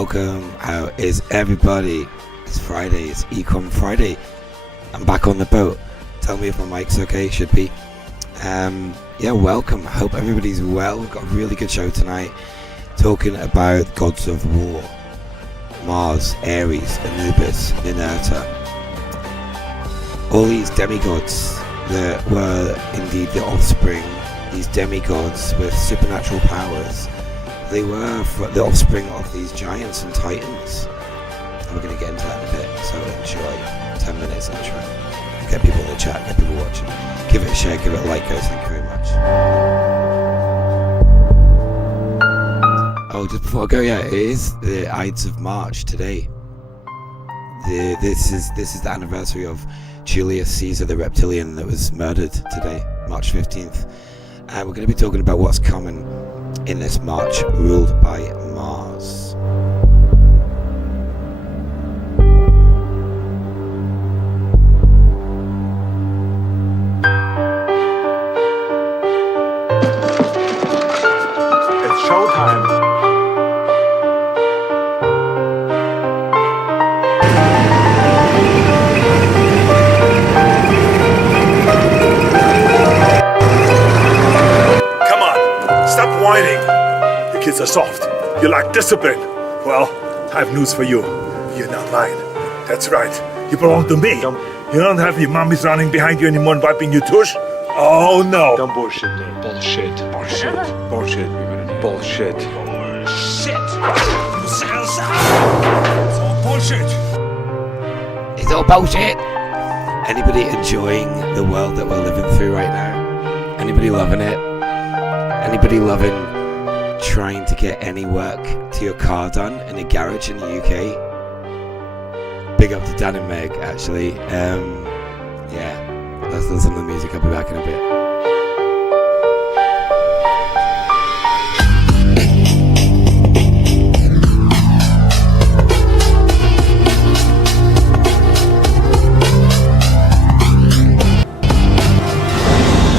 Welcome. How is everybody? It's Friday. It's EKoM Friday. I'm back on the boat. Tell me if my mic's okay. Should be. Yeah, welcome. Hope everybody's well. We've got a really good show tonight. Talking about gods of war. Mars, Ares, Anubis, Inerta. All these demigods that were indeed the offspring. These demigods with supernatural powers. They were the offspring of these giants and titans. And we're going to get into that in a bit, so enjoy 10 minutes intro. Get people in the chat, get people watching. Give it a share, give it a like, guys. Thank you very much. Oh, just before I go, yeah, it is the Ides of March today. This is the anniversary of Julius Caesar, the reptilian that was murdered today, March 15th. And we're going to be talking about what's coming in this March ruled by Mars. It's showtime. Come on, stop whining. The kids are soft. You lack discipline. Well, I have news for you. You're not mine. That's right. You belong to me. You don't have your mommies running behind you anymore and wiping your tush. Oh no. Don't bullshit me. Bullshit. Bullshit. Bullshit. Bullshit. Shit. It's all bullshit. It's all bullshit. Anybody enjoying the world that we're living through right now? Anybody loving it? Anybody loving trying to get any work to your car done in a garage in the UK? Big up to Dan and Meg, actually. Yeah, let's listen to the music. I'll be back in a bit.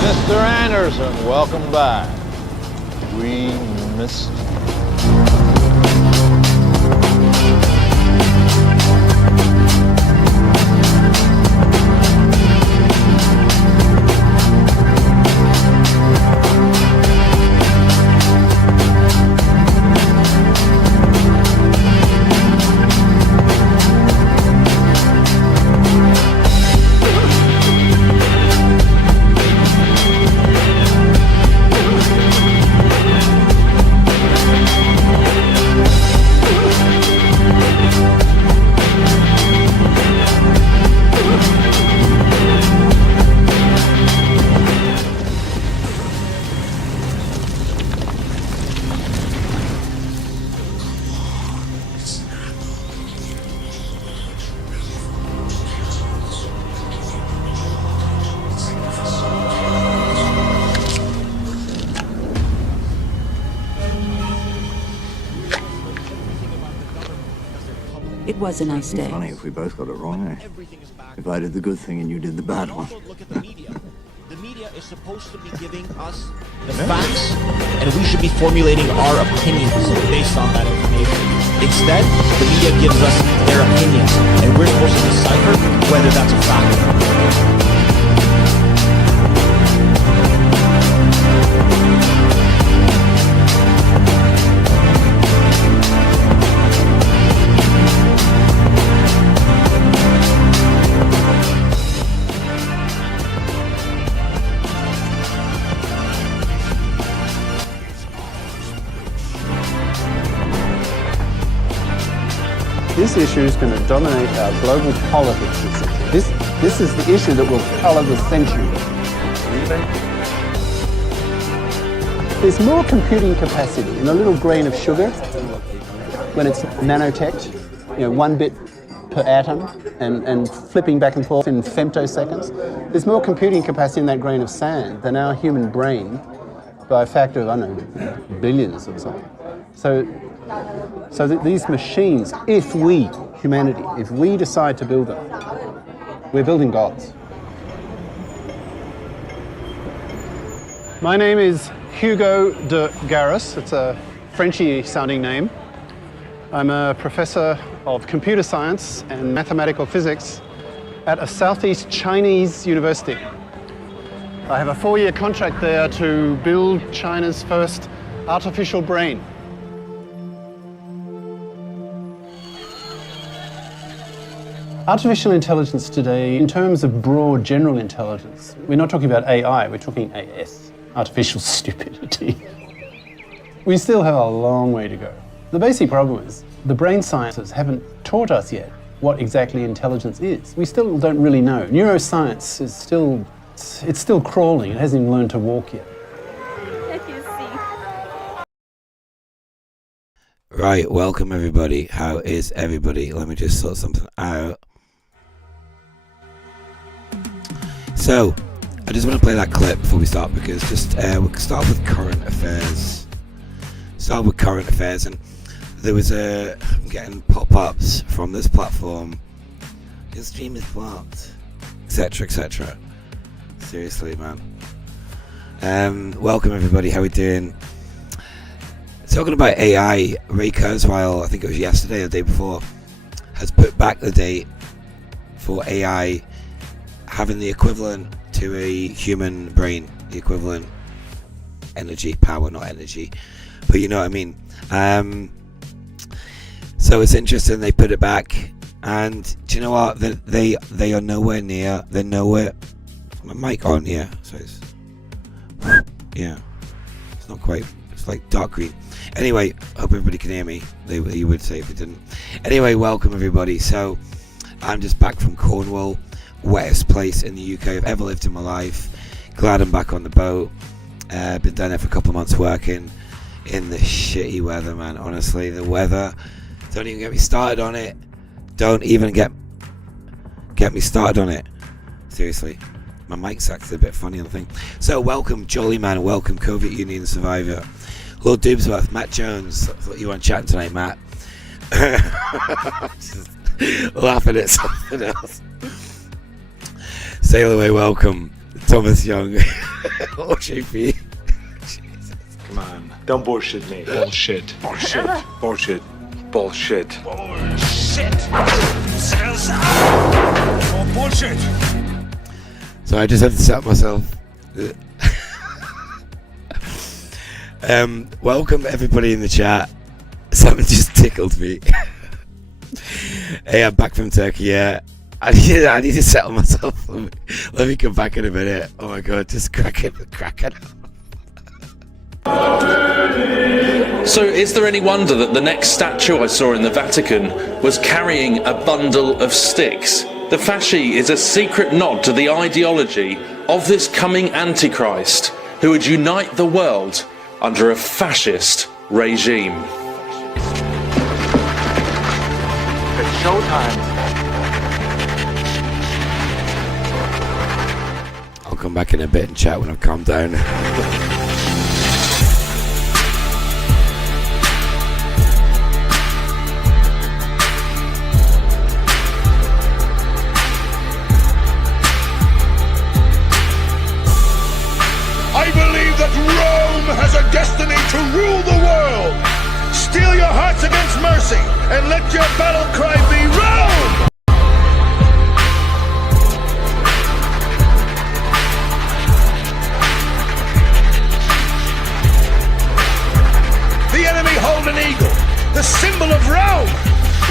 Mr. Anderson, welcome back. We missed you. It was a nice day. Funny if we both got it wrong, eh? If I did the good thing and you did the bad one. Look at the media. The media is supposed to be giving us the facts, and we should be formulating our opinions based on that information. Instead, the media gives us their opinions, and we're supposed to decipher whether that's a fact. This issue is going to dominate our global politics. This is the issue that will colour the century. There's more computing capacity in a little grain of sugar when it's nanotech, 1 bit per atom and flipping back and forth in femtoseconds. There's more computing capacity in that grain of sand than our human brain by a factor of, I don't know, billions or something. So that these machines, if we, humanity, if we decide to build them, we're building gods. My name is Hugo de Garis. It's a Frenchy sounding name. I'm a professor of computer science and mathematical physics at a Southeast Chinese university. I have a 4-year contract there to build China's first artificial brain. Artificial intelligence today, in terms of broad general intelligence, we're not talking about AI, we're talking AS, artificial stupidity. We still have a long way to go. The basic problem is the brain sciences haven't taught us yet what exactly intelligence is. We still don't really know. Neuroscience is still crawling. It hasn't even learned to walk yet. Right, welcome everybody. How is everybody? Let me just sort something out. So, I just want to play that clip before we start, because just we'll start with current affairs. And there was I'm getting pop-ups from this platform. Your stream is blocked, etc., etc. Seriously, man. Welcome everybody. How we doing? Talking about AI, Ray Kurzweil, I think it was yesterday or the day before, has put back the date for AI having the equivalent to a human brain, the equivalent energy, power, not energy, but you know what I mean. So it's interesting they put it back, and do you know what? They are nowhere near. They're nowhere. My mic on, yeah. So it's not quite. It's like dark green. Anyway, hope everybody can hear me. You would say if we didn't. Anyway, welcome everybody. So I'm just back from Cornwall, wettest place in the UK I've ever lived in my life. Glad I'm back on the boat. Been down there for a couple of months working in the shitty weather, man. Honestly, the weather. Don't even get me started on it. Don't even get me started on it. Seriously. My mic's actually a bit funny on the thing. So welcome Jolly Man, welcome Soviet Union survivor. Lord Doomsworth, Matt Jones. I thought you weren't chatting tonight, Matt. Just laughing at something else. Sail away, welcome Thomas Young. Oh, JP. Come on. Don't bullshit me. Bullshit. Bullshit. Bullshit. Bullshit. Bullshit. Oh, bullshit. So I just have to set myself. Welcome everybody in the chat. Something just tickled me. Hey, I'm back from Turkey. Yeah, I need to settle myself. Let me come back in a minute. Oh my god, just crack it. So is there any wonder that the next statue I saw in the Vatican was carrying a bundle of sticks? The fasci is a secret nod to the ideology of this coming Antichrist, who would unite the world under a fascist regime. It's showtime. I'll come back in a bit and chat when I've calmed down. Has a destiny to rule the world. Steel your hearts against mercy and let your battle cry be Rome! The enemy hold an eagle, the symbol of Rome.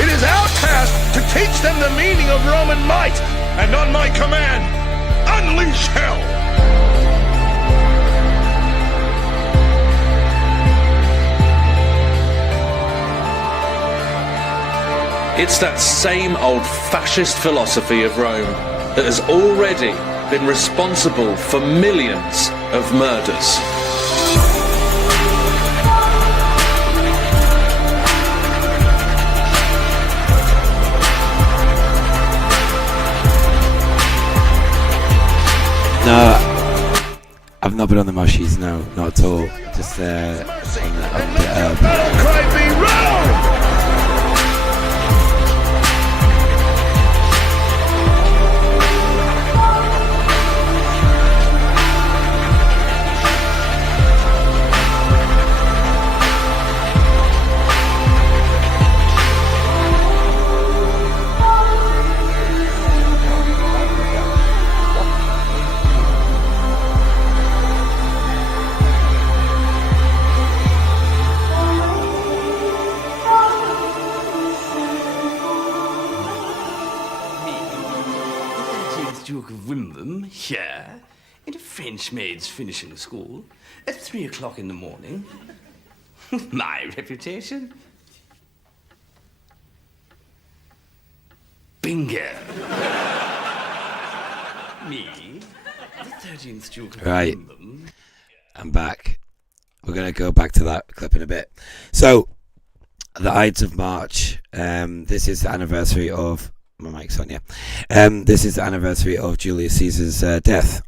It is our task to teach them the meaning of Roman might, and on my command, unleash hell! It's that same old fascist philosophy of Rome that has already been responsible for millions of murders. No, I've not been on the mushies, no, not at all. Just here, in a French maid's finishing school, at 3 o'clock in the morning. My reputation? Bingo. Me, the 13th Duke of Right. London. I'm back. We're going to go back to that clip in a bit. So, the Ides of March. This is the anniversary of... My mic's on, yeah. This is the anniversary of Julius Caesar's death.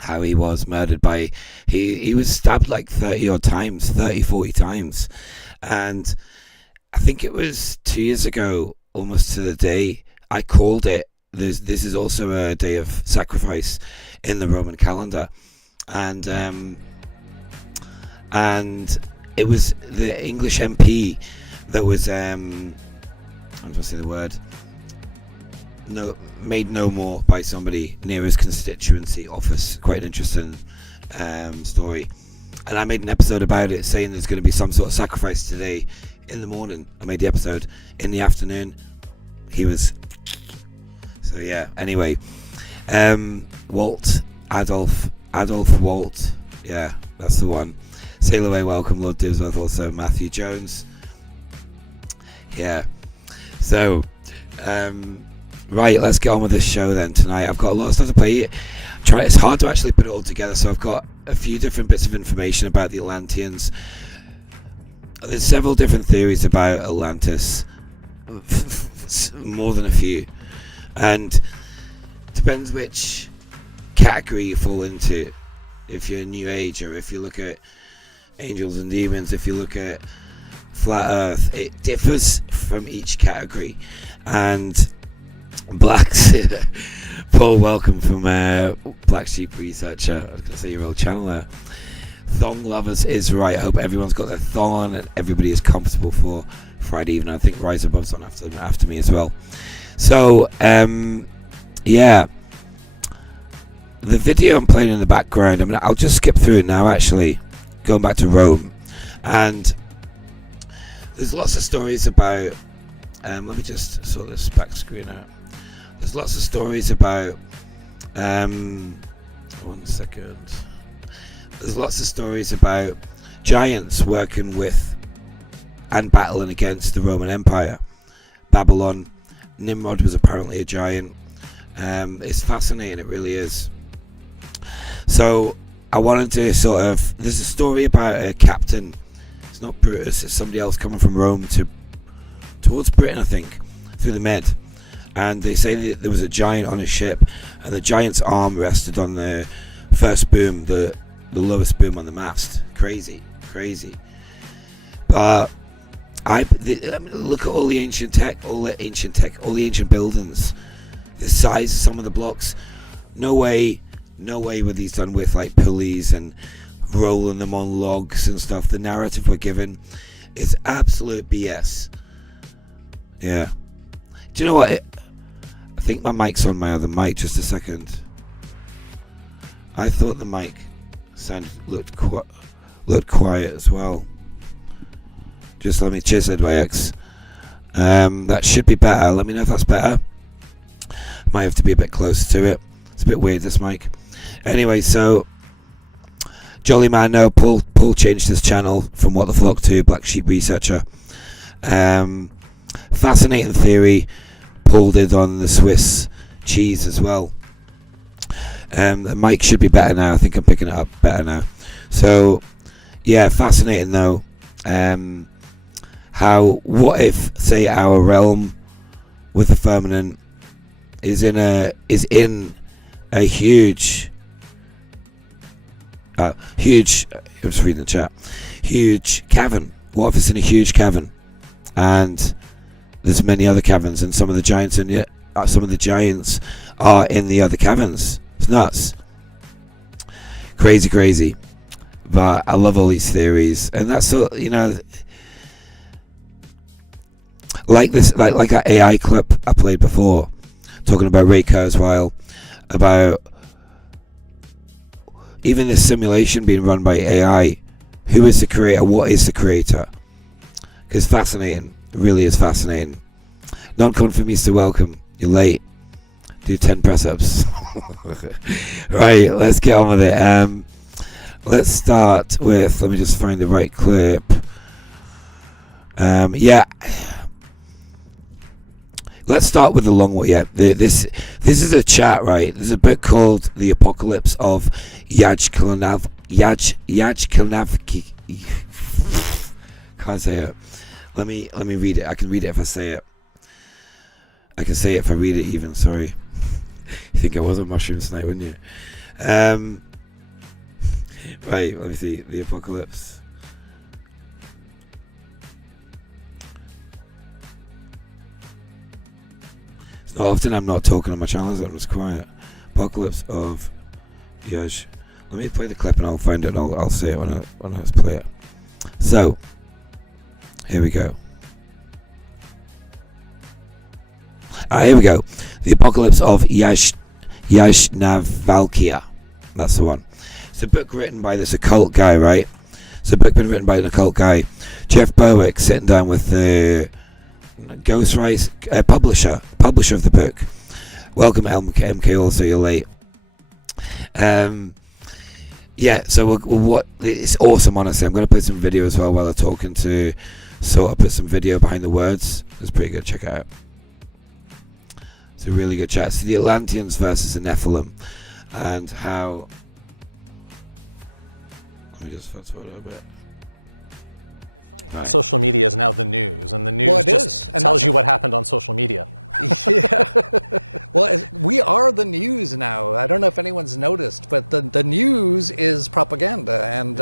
How he was murdered by... He was stabbed like 30 odd times, 30, 40 times. And I think it was 2 years ago, almost to the day, I called it. This is also a day of sacrifice in the Roman calendar. And it was the English MP that was... I'm trying to say the word... made no more by somebody near his constituency office. Quite an interesting story, and I made an episode about it, saying there's going to be some sort of sacrifice today in the morning. I made the episode in the afternoon. He was... So yeah, anyway, Adolf Walt, yeah, that's the one. Sail away, welcome, Lord Divsworth, also Matthew Jones. Yeah, so right, let's get on with this show then tonight. I've got a lot of stuff to play. It's hard to actually put it all together, so I've got a few different bits of information about the Atlanteans. There's several different theories about Atlantis, more than a few, and depends which category you fall into. If you're New Age, or if you look at angels and demons, if you look at flat Earth, it differs from each category. And Blacks, Paul, welcome from Black Sheep Researcher. I was going to say your old channel there. Thong lovers is right. I hope everyone's got their thong on and everybody is comfortable for Friday evening. I think Rise Above's on after me as well. So, yeah. The video I'm playing in the background, I'll just skip through it now, actually. Going back to Rome. And there's lots of stories about... let me just sort this back screen out. There's lots of stories about... 1 second. There's lots of stories about giants working with and battling against the Roman Empire. Babylon. Nimrod was apparently a giant. It's fascinating, it really is. So I wanted to sort of... There's a story about a captain. It's not Brutus, it's somebody else coming from Rome towards Britain, I think, through the Med. And they say that there was a giant on a ship, and the giant's arm rested on the first boom, the lowest boom on the mast. Crazy. But look at all the ancient tech, all the ancient buildings, the size of some of the blocks. No way were these done with like pulleys and rolling them on logs and stuff. The narrative we're given is absolute BS. Yeah. Do you know what? I think my mic's on my other mic. Just a second. I thought the mic looked quiet as well. Just let me... Cheers, Edway. That should be better. Let me know if that's better. Might have to be a bit closer to it. It's a bit weird, this mic. Anyway, so... Jolly man, no, Paul changed his channel from What the Flock to Black Sheep Researcher. Fascinating theory. Paul did on the Swiss cheese as well. The mic should be better now. I think I'm picking it up better now. So, yeah, fascinating though. What if, say, our realm with the firmament is in a huge. I was reading the chat. Huge cavern. What if it's in a huge cavern, and there's many other caverns, and some of the giants are in the other caverns? It's nuts. Crazy. But I love all these theories, and that's so, like this, like that AI clip I played before, talking about Ray Kurzweil, about even this simulation being run by AI. Who is the creator? What is the creator? Because fascinating, it really is fascinating. Non-conformista, welcome. You're late. Do 10 press-ups. Right, let's get on with it. Let's start with, let me just find the right clip. Yeah. Let's start with the long one. Yeah, this is a chat, right? There's a book called The Apocalypse of Yajkilnav. Can't say it. Let me read it. I can read it if I say it. I can say it if I read it even. Sorry. You think I was on mushrooms tonight, wouldn't you? Right. Let me see. The Apocalypse. It's not often I'm not talking on my channels. I'm just quiet. Apocalypse of Yaj. Let me play the clip and I'll find it and I'll say it when I play it. So, here we go. Here we go. The Apocalypse of Yajnavalkya. That's the one. It's a book written by this occult guy, right? It's a book been written by an occult guy. Jeff Berwick sitting down with the ghostwriter, publisher of the book. Welcome, MK. Also, you're late. Yeah, so what? It's awesome, honestly. I'm going to put some video as well while they're talking to sort of put some video behind the words. It's pretty good. Check it out. It's a really good chat. It's the Atlanteans versus the Nephilim, and how. Let me just fast forward a bit. Social media is now the news, and the news just tells you what happened on social media. Yeah. Well, we are the news now. I don't know if anyone's noticed, but the news is propaganda, and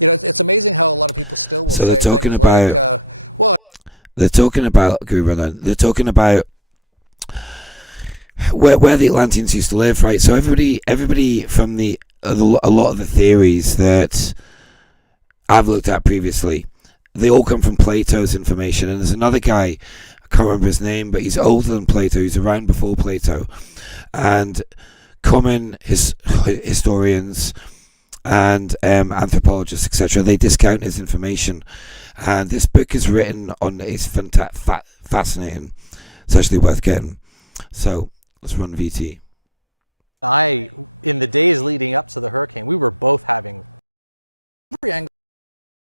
you know, it's amazing how a lot of people still will say things like, "Well." They're talking about They're talking about where the Atlanteans used to live, right? So everybody from a lot of the theories that I've looked at previously, they all come from Plato's information. And there's another guy, I can't remember his name, but he's older than Plato. He's around before Plato. And common historians and anthropologists, etc., they discount his information. And this book is written on, it's fascinating. It's actually worth getting. So let's run VT. In the days leading up to the hurricane, we were both having every angle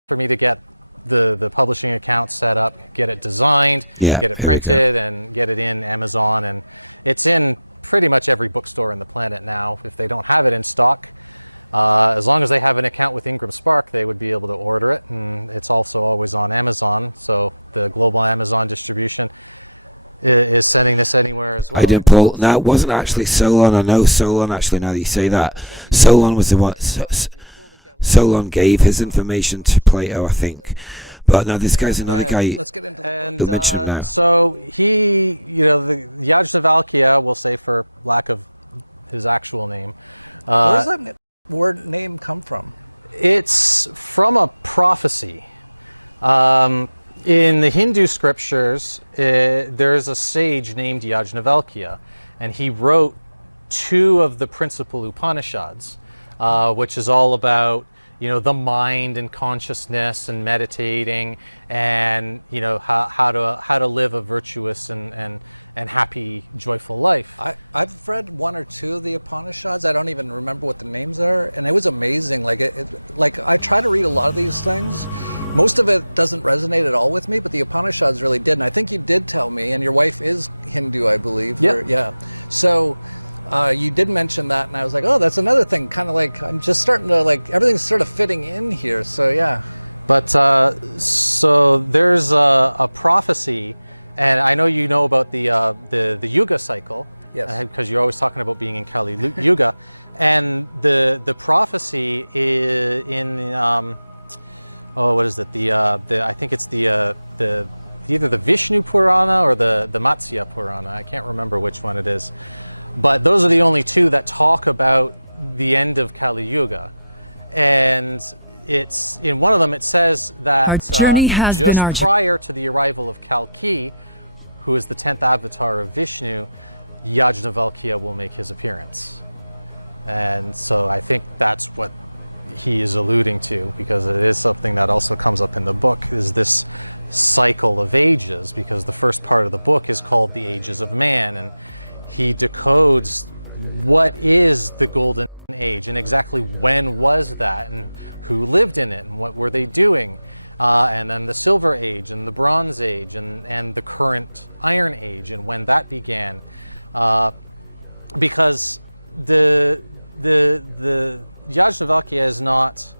for me to get the publishing account set up, get it designed, get it printed, and get it in Amazon. And it's in pretty much every bookstore on the planet now. If they don't have it in stock, as long as they have an account with Ingram Spark, they would be able to order it. And it's also always on Amazon, so the global Amazon distribution is sending this anywhere as well. I didn't pull. No, it wasn't actually Solon. I know Solon, actually, now that you say that. Solon was the one. Solon gave his information to Plato, I think. But no, this guy's another guy. Let's get into We'll mention him now. So he, the Yajnavalkya, we'll say for lack of his actual name. Where does that word name come from? It's from a prophecy. In the Hindu scriptures, there's a sage named Yajnavalkya, and he wrote 2 of the principal Upanishads, which is all about the mind and consciousness and meditating, and how to live a virtuous and happy, joyful life. I've read 1 or 2 of the Upanishads. I don't even remember what the names are, and it was amazing. Like I try to read a lot of these things. Most of it doesn't resonate at all with me, but the Upanishads really did. And I think you did tell me, and your wife is Hindu, I believe. Yeah. So you did mention that, and I was like, oh, that's another thing. Kind of like I'm just starting to everything's sort of fitting in here. So yeah. But so there's a prophecy, and I know you know about the Yuga cycle. Yes. Because you're always talking about being in Kali Yuga, and the prophecy is in. What is it? I think it's either the Vishnu Purana or the Matsya Purana. I can't remember which one it is. But those are the only 2 that talk about the end of Kali Yuga. And it's in one of them it says that our journey has just been prior to the arrival of Kalki, who is the 10th avatar of Vishnu, Yajnavalkya will make his appearance. And so I think that's what he is alluding to, because it is something that also comes up in the book, is this cycle of ages, because the first part of the book is called the Ages of Man, and he decodes what is the Golden Age and exactly when was that and who lived in it and what were they doing. And then the Silver Age and the Bronze Age and the current Iron Age and when that began. Because the Yajnavalkya is not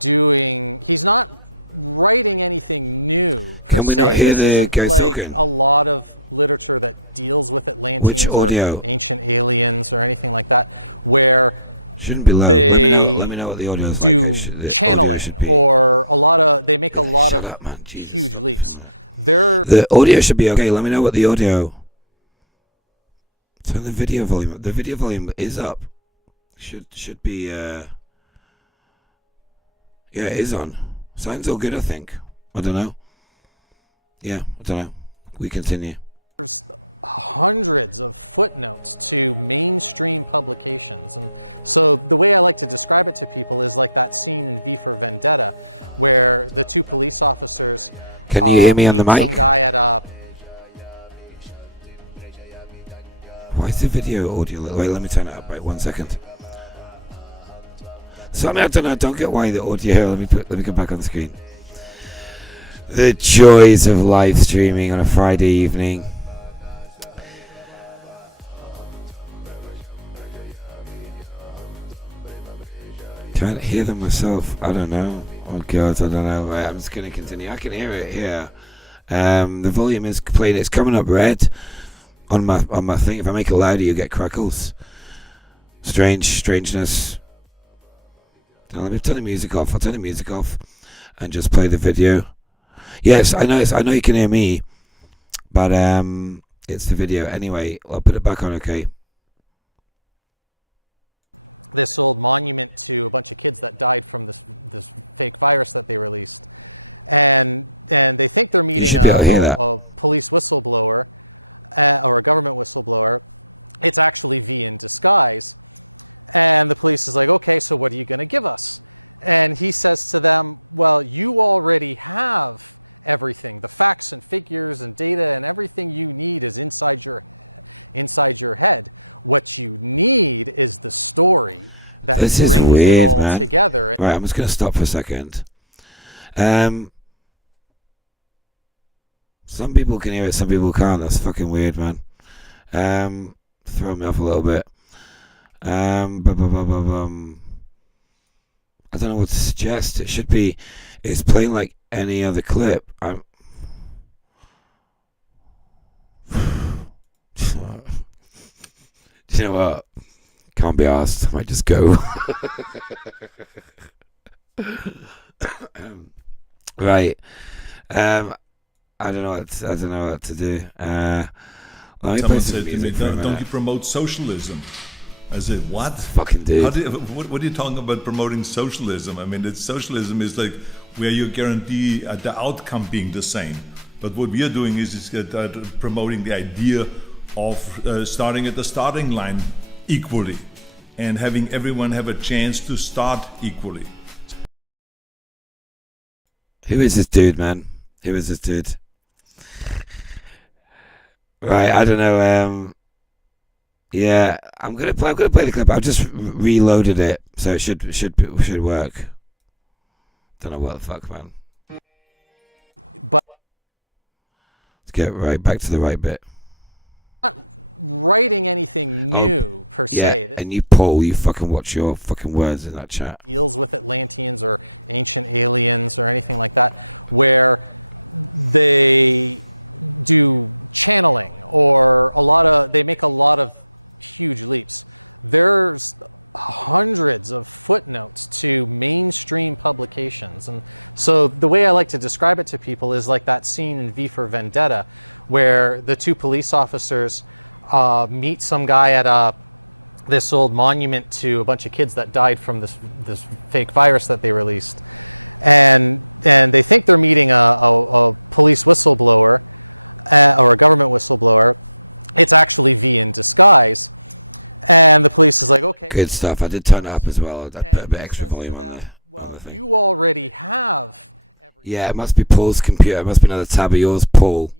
he's not writing anything new per se. This isn't like a lot of literature that deals with Atlanteans or ancient aliens or anything like that, where shouldn't be loud. Let me know what the audio is do like. channeling or they make a lot of huge leaps. The audio should be okay. Let me know what the audio. Turn the video volume up. The video volume is up. Should be yeah, it is on. Sounds all good, I think. I don't know. Yeah, I don't know. We continue. There's hundreds of footnotes to mainstream publications, and so the way I like to describe it to people is like that scene in V for Vendetta where the two police officers can you hear me on the mic? Some guy at a Why is the video audio? Wait, let me turn it up. Right, 1 second. So I don't know. I don't get why the audio. Let me come back on the screen. The joys of live streaming on a Friday evening. Can't hear them myself. I don't know. Oh God, I don't know. Right, I'm just gonna continue. I can hear it here. The volume is playing. It's coming up red on my thing. If I make it louder, you get crackles. Strangeness. Now let me turn the music off. I'll turn the music off and just play the video. Yes, I know. I know you can hear me, but it's the video anyway. I'll put it back on. Okay. This old monument to a bunch of kids that died from this fake virus that they released, and they think they're meeting a police whistleblower or a government whistleblower. It's actually V in disguise. And the police is like, okay, so what are you going to give us? And he says to them, well, you already have everything. The facts and figures and data and everything you need is inside your head. What you need is the story that brings it all together. Right, I'm just going to stop for a second. Some people can hear it, some people can't. That's fucking weird, man. Throw me off a little bit. I don't know what to suggest. It's playing like any other clip. You know what? Can't be asked. I might just go. Right. I don't know what to do. Someone said to me, "Don't you promote socialism?" I said, "What? Fucking dude. What are you talking about promoting socialism? I mean, socialism is like where you guarantee the outcome being the same. But what we are doing is promoting the idea of starting at the starting line equally and having everyone have a chance to start equally." Who is this dude, man? Who is this dude? Right, I don't know. Yeah, I'm gonna play the clip. I've just reloaded it, so it should work. Don't know what the fuck, man. But let's get right back to the right bit. Not writing anything new per se. Yeah, and you Paul, you fucking watch your fucking words in that chat. Deals with Atlanteans or ancient aliens or anything like that, where they do channeling or they make a lot of huge leaps. There's hundreds of footnotes to mainstream publications, and so the way I like to describe it to people is like that scene in V for Vendetta where the two police officers meet some guy at this old monument to a bunch of kids that died from this fake virus that they released, and they think they're meeting a police whistleblower or a government whistleblower. It's actually V in disguise. And the police is like, okay. Good stuff. I did turn it up as well. I put a bit extra volume on there. Well, you already have everything. Yeah, it must be Paul's computer. It must be another tab of yours, Paul.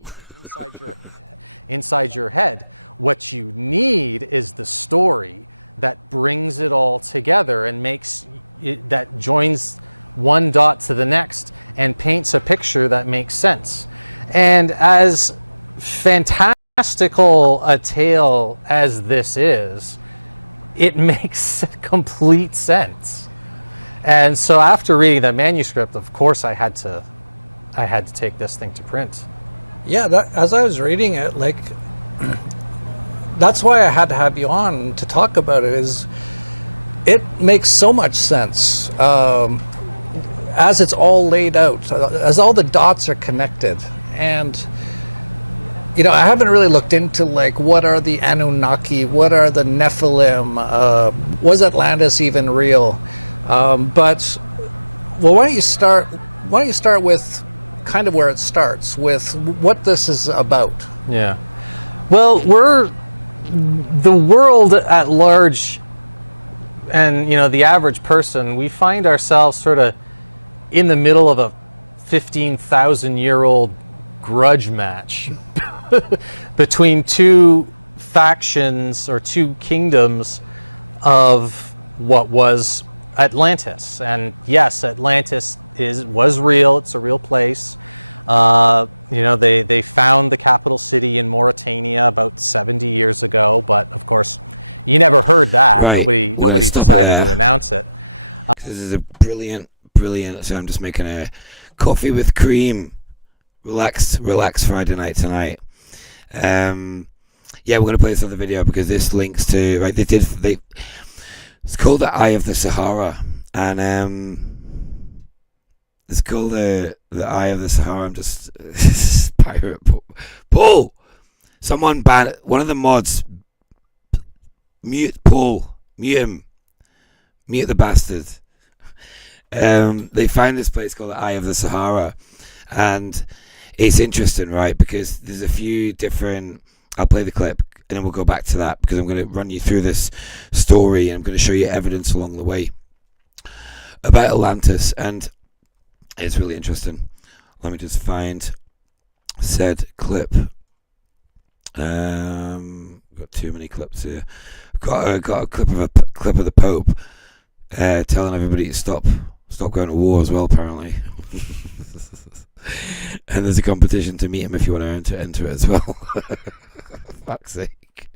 inside your head. What you need is the story that brings it all together and makes it, that joins one dot to the next and paints a picture that makes sense. And as fantastical a tale as this is, it makes complete sense. And so after reading that manuscript, of course I had to take this thing to print. Yeah, as I was reading it, like, that's why I had to have you on to talk about it, is it makes so much sense as it's all laid out, as all the dots are connected. And you know, I haven't really looked into, like, what are the Anunnaki, what are the Nephilim, was Atlantis even real? But, well, why don't you start with kind of where it starts, with what this is about? Yeah. Well, the world at large, and, you know, the average person, we find ourselves sort of in the middle of a 15,000-year-old grudge match between two factions or two kingdoms of what was Atlantis. And yes, Atlantis was real. It's a real place. You know, they found the capital city in Mauritania about 70 years ago, but of course you never heard that. Right. Nobody decided to announce it. This is a brilliant, so I'm just making a coffee with cream. Relax Friday night tonight. Yeah, we're going to play this other video because this links to, right, it's called the Eye of the Sahara, and it's called the Eye of the Sahara. I'm just pirate Paul. Someone ban one of the mods. Mute Paul. Mute him. Mute the bastard. They found this place called the Eye of the Sahara, and it's interesting, right? Because there's a few different. I'll play the clip and then we'll go back to that because I'm going to run you through this story and I'm going to show you evidence along the way about Atlantis, and it's really interesting. Let me just find said clip. Got too many clips here. Got a clip of the Pope telling everybody to stop going to war as well, apparently. And there's a competition to meet him if you want to enter it as well. Fuck's sake.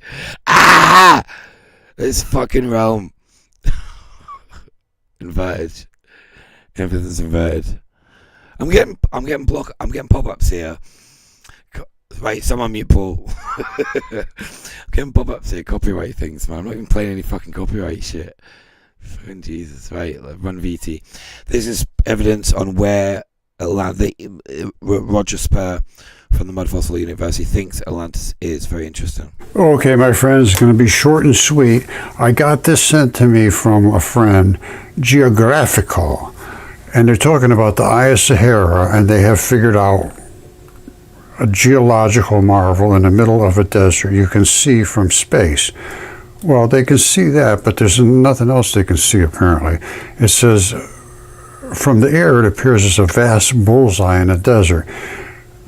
This fucking realm. Inverted. Everything's inverted. I'm getting pop-ups here. Right, someone mute Paul. I'm getting pop-ups here, copyright things, man. I'm not even playing any fucking copyright shit. Fucking Jesus. Right, run VT. This is evidence on where Roger Spur from the Mud Fossil University thinks Atlantis is. Very interesting. Okay, my friends, it's going to be short and sweet. I got this sent to me from a friend, Geographical, and they're talking about the Eye of Sahara, and they have figured out a geological marvel in the middle of a desert you can see from space. Well, they can see that, but there's nothing else they can see, apparently. It says, from the air, it appears as a vast bullseye in a desert.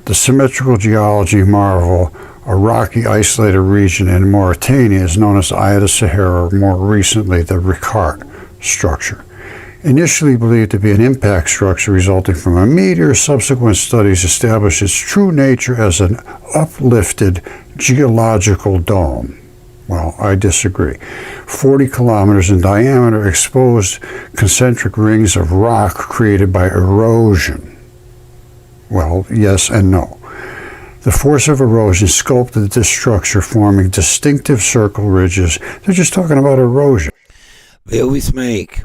The symmetrical geology marvel, a rocky, isolated region in Mauritania, is known as the Eye of the Sahara, or more recently, the Ricard structure. Initially believed to be an impact structure resulting from a meteor, subsequent studies established its true nature as an uplifted geological dome. Well, I disagree. 40 kilometers in diameter, exposed concentric rings of rock created by erosion. Well, yes and no. The force of erosion sculpted this structure, forming distinctive circle ridges. They're just talking about erosion. They always make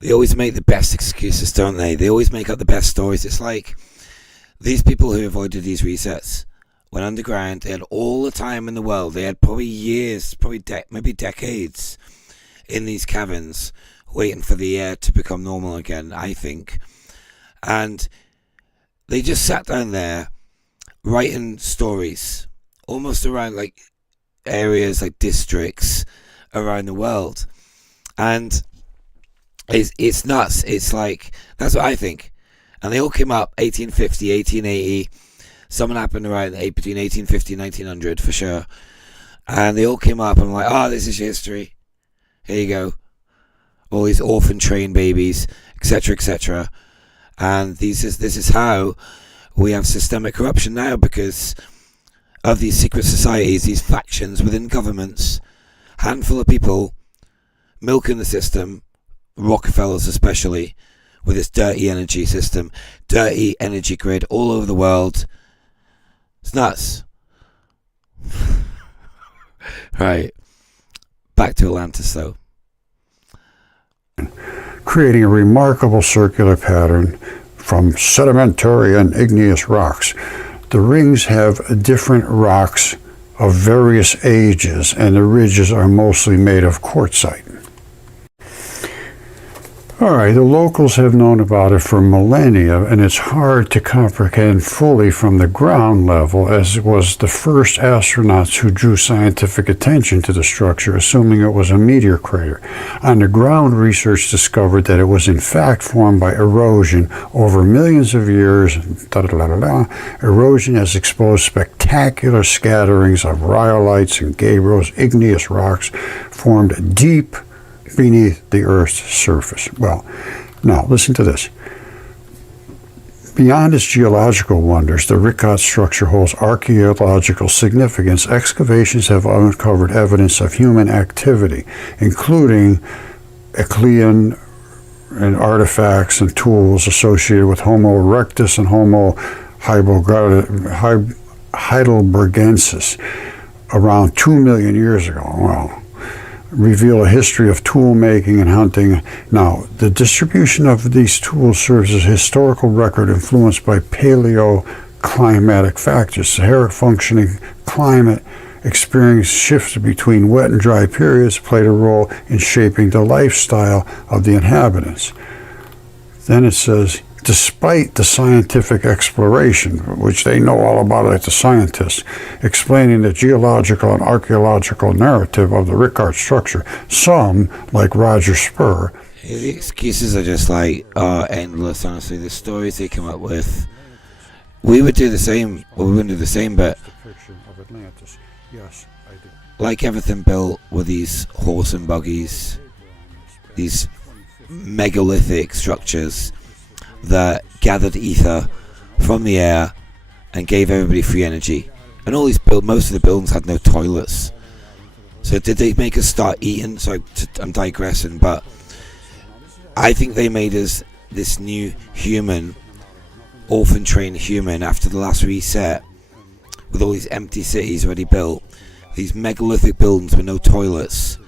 the best excuses, don't they? They always make up the best stories. It's like these people who avoided these resets went underground. They had all the time in the world. They had probably years, maybe decades in these caverns waiting for the air to become normal again, I think. And they just sat down there writing stories almost around like areas, like districts around the world. And it's nuts. It's like, that's what I think. And they all came up 1850, 1880. Something happened around between 1850 and 1900 for sure. And they all came up and I'm like, oh, this is your history. Here you go. All these orphan train babies, etc., etc. And this is how we have systemic corruption now, because of these secret societies, these factions within governments, handful of people milking the system, Rockefellers especially, with this dirty energy system, dirty energy grid all over the world. It's nuts. Right. Back to Atlantis, though. Creating a remarkable circular pattern from sedimentary and igneous rocks. The rings have different rocks of various ages, and the ridges are mostly made of quartzite. All right, the locals have known about it for millennia, and it's hard to comprehend fully from the ground level, as it was the first astronauts who drew scientific attention to the structure, assuming it was a meteor crater. On the ground, research discovered that it was in fact formed by erosion over millions of years. Erosion has exposed spectacular scatterings of rhyolites and gabbros, igneous rocks formed deep beneath the Earth's surface. Well, now listen to this. Beyond its geological wonders, the Rickard structure holds archaeological significance. Excavations have uncovered evidence of human activity, including Euclidean and artifacts and tools associated with Homo erectus and Homo heidelbergensis around 2 million years ago. Wow. Reveal a history of tool making and hunting. Now, the distribution of these tools serves as a historical record influenced by paleoclimatic factors. Sahara functioning climate experienced shifts between wet and dry periods played a role in shaping the lifestyle of the inhabitants. Then it says, despite the scientific exploration, which they know all about like the scientists, explaining the geological and archaeological narrative of the Rickard structure, some, like Roger Spur... The excuses are just like, endless, honestly. The stories they come up with. We would do the same, well, we wouldn't do the same, but... Like everything built with these horse and buggies, these megalithic structures that gathered ether from the air and gave everybody free energy. And all these most of the buildings had no toilets. So did they make us start eating? So I'm digressing, but I think they made us this new human, orphan trained human after the last reset, with all these empty cities already built, these megalithic buildings with no toilets.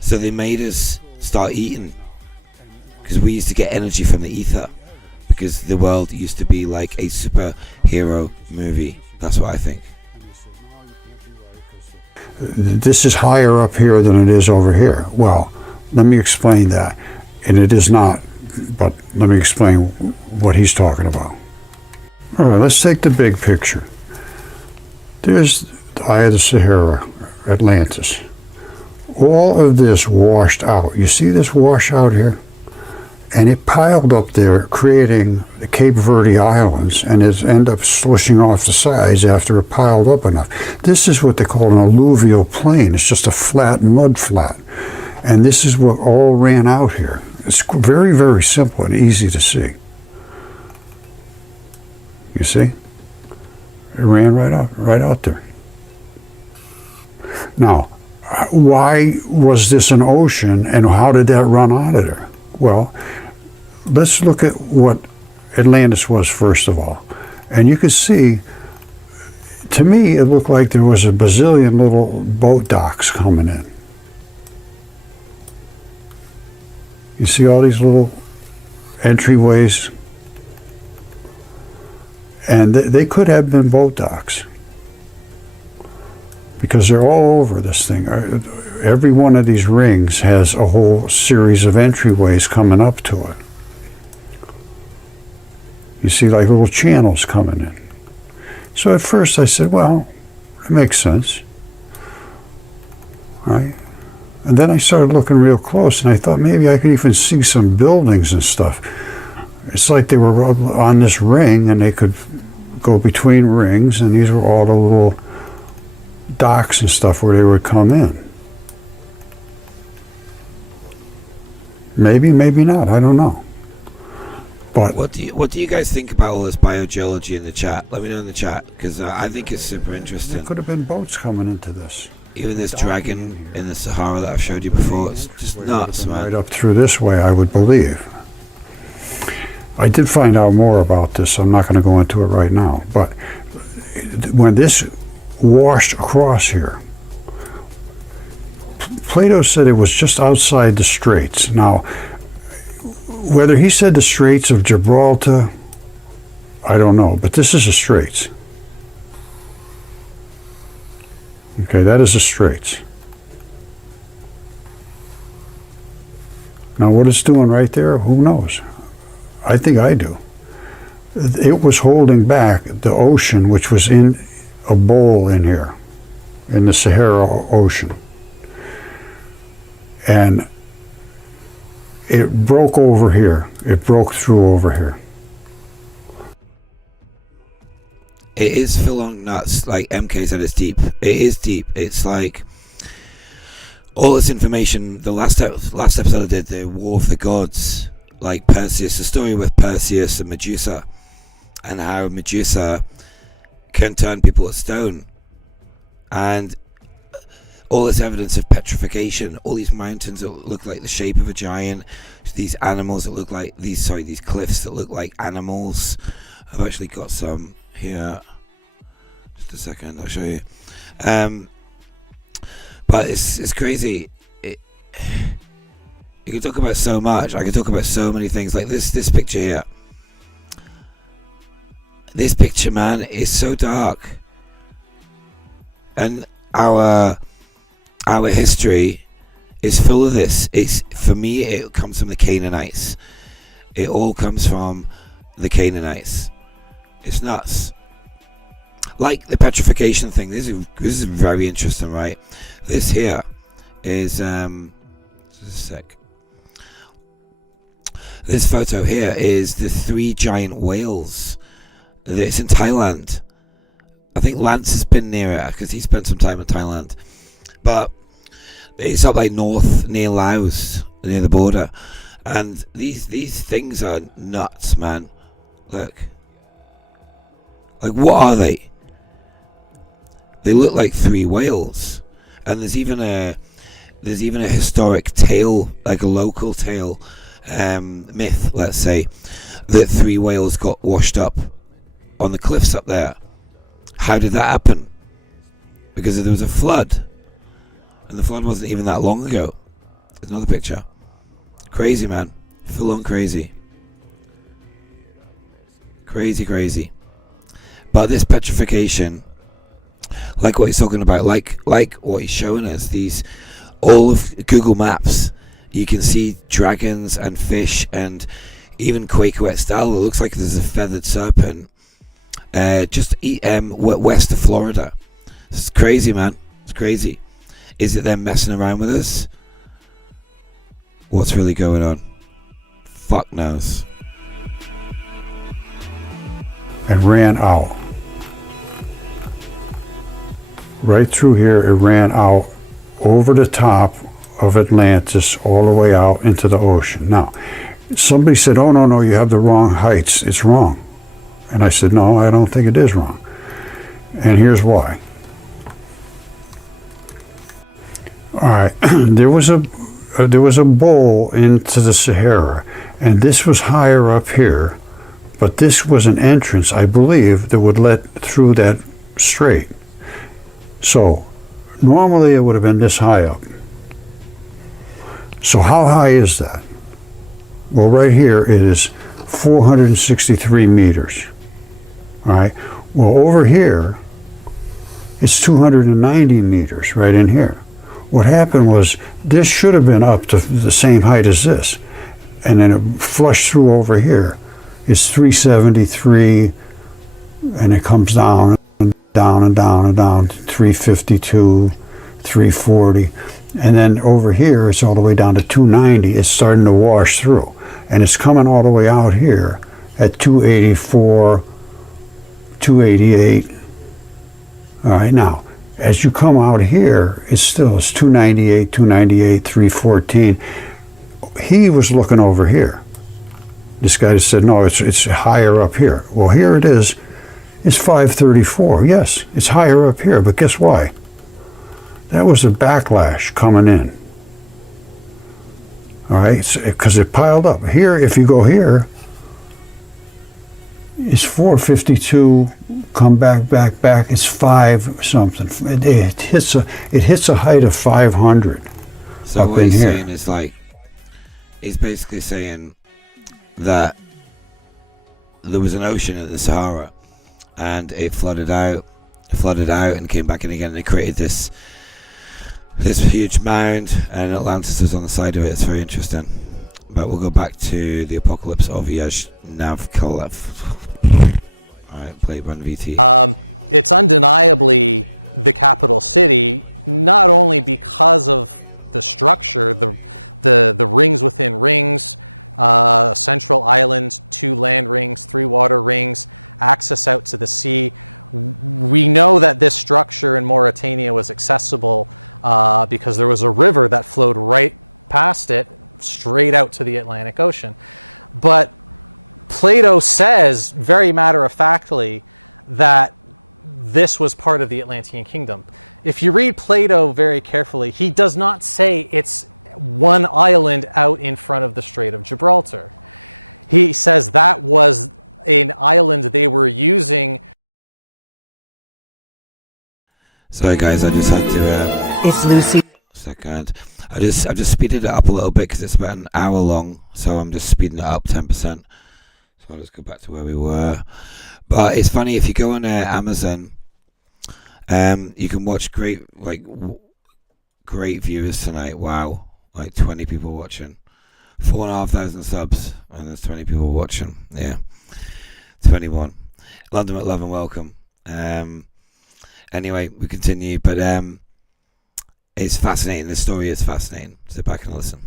So they made us start eating, because we used to get energy from the ether, because the world used to be like a superhero movie. That's what I think. This is higher up here than it is over here. Well, let me explain that. And it is not, but let me explain what he's talking about. All right, let's take the big picture. There's the Eye of the Sahara, Atlantis. All of this washed out. You see this wash out here? And it piled up there, creating the Cape Verde Islands, and it ended up slushing off the sides after it piled up enough. This is what they call an alluvial plain. It's just a flat mud flat. And this is what all ran out here. It's very, very simple and easy to see. You see? It ran right out there. Now, why was this an ocean, and how did that run out of there? Well, let's look at what Atlantis was first of all. And you can see, to me, it looked like there was a bazillion little boat docks coming in. You see all these little entryways? And they could have been boat docks, because they're all over this thing. Every one of these rings has a whole series of entryways coming up to it. You see like little channels coming in. So at first I said, well, it makes sense. Right? And then I started looking real close, and I thought maybe I could even see some buildings and stuff. It's like they were on this ring, and they could go between rings, and these were all the little docks and stuff where they would come in. Maybe, maybe not. I don't know. But what do you guys think about all this biogeology in the chat? Let me know in the chat, because I think it's super interesting. there could have been boats coming into this. Even this dragon in the Sahara that I've showed you before, it's just nuts, man. Right up through this way, I would believe. I did find out more about this. I'm not going to go into it right now. But when this washed across here, Plato said it was just outside the straits. Now, whether he said the Straits of Gibraltar, I don't know, but this is the Straits. Okay, that is the Straits. Now, what it's doing right there, who knows? I think I do. It was holding back the ocean, which was in a bowl in here, in the Sahara Ocean. And it broke over here. It broke through over here. It is full on nuts. Like MK said, it's deep. It is deep. It's like all this information. The last episode I did, the War of the Gods, like Perseus, the story with Perseus and Medusa, and how Medusa can turn people to stone, and all this evidence of petrification, all these mountains that look like the shape of a giant, these animals that look like these cliffs that look like animals. I've actually got some here. Just a second, I'll show you. But it's crazy. You can talk about so much. I can talk about so many things. Like this picture here. This picture, man, is so dark. And our history is full of this. For me, it comes from the Canaanites. It all comes from the Canaanites. It's nuts. Like the petrification thing. This is very interesting, right? This here is just a sec. This photo here is the 3 giant whales. It's in Thailand. I think Lance has been near it because he spent some time in Thailand. But it's up like north near Laos, near the border. And these things are nuts, man. Look. Like, what are they? They look like 3 whales. And there's even a historic tale, like a local tale, myth, let's say, that 3 whales got washed up on the cliffs up there. How did that happen? Because there was a flood. And the flood wasn't even that long ago. There's another picture. Crazy, man. Full on crazy. Crazy. But this petrification, like what he's talking about, like what he's showing us, all of Google Maps, you can see dragons and fish and even Quaker style. It looks like there's a feathered serpent just west of Florida. It's crazy, man. It's crazy. Is it them messing around with us? What's really going on? Fuck knows. And ran out. Right through here, it ran out over the top of Atlantis all the way out into the ocean. Now, somebody said, oh, no, you have the wrong heights. It's wrong. And I said, no, I don't think it is wrong. And here's why. All right, there was a bowl into the Sahara, and this was higher up here, but this was an entrance, I believe, that would let through that strait. So normally it would have been this high up. So how high is that? Well, right here it is 463 meters. All right. Well, over here it's 290 meters right in here. What happened was this should have been up to the same height as this, and then it flushed through over here. It's 373, and it comes down and down and down and down, 352, 340, and then over here it's all the way down to 290. It's starting to wash through, and it's coming all the way out here at 284, 288. All right, now, as you come out here, it's 298, 314. He was looking over here. This guy said, no, it's higher up here. Well, here it is. It's 534. Yes, it's higher up here, but guess why? That was a backlash coming in. All right, because it piled up. Here, if you go here, it's 452. Come back. It's 5 something. It hits a height of 500. So up what in he's here. saying is like, he's basically saying that there was an ocean in the Sahara, and it flooded out, and came back in again, and it created this huge mound, and Atlantis was on the side of it. It's very interesting. But we'll go back to the apocalypse of Yaj-Nav-Kalev. Alright, play run VT. It's undeniably the capital city, not only because of the structure, the rings within rings, central island, 2 land rings, 3 water rings, access out to the sea. We know that this structure in Mauritania was accessible because there was a river that flowed right past it, straight out to the Atlantic Ocean. But Plato says, very matter-of-factly, that this was part of the Atlantean kingdom. If you read Plato very carefully, he does not say it's one island out in front of the Strait of Gibraltar. He says that was an island they were using. Sorry guys, I just had to It's Lucy. Second. I've just speeded it up a little bit because it's about an hour long, so I'm just speeding it up 10%. So I'll just go back to where we were. But it's funny, if you go on Amazon, you can watch great viewers tonight. Wow, like 20 people watching, 4,500 subs, and there's 20 people watching. Yeah, 21. London McLovin, welcome. Anyway, we continue, but it's fascinating. The story is fascinating. Sit back and listen.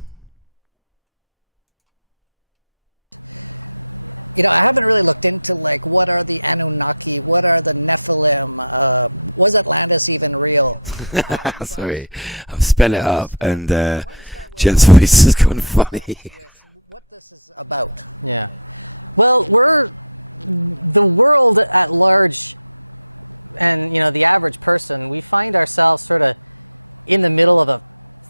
You know, I haven't really looked into, like, what are the Anunnaki, what are the Nephilim, was Atlantis even real? Sorry, I've sped it up, and Jen's voice is kind of funny. What this is about. Yeah. Well, the world at large, and, you know, the average person, we find ourselves sort of in the middle of a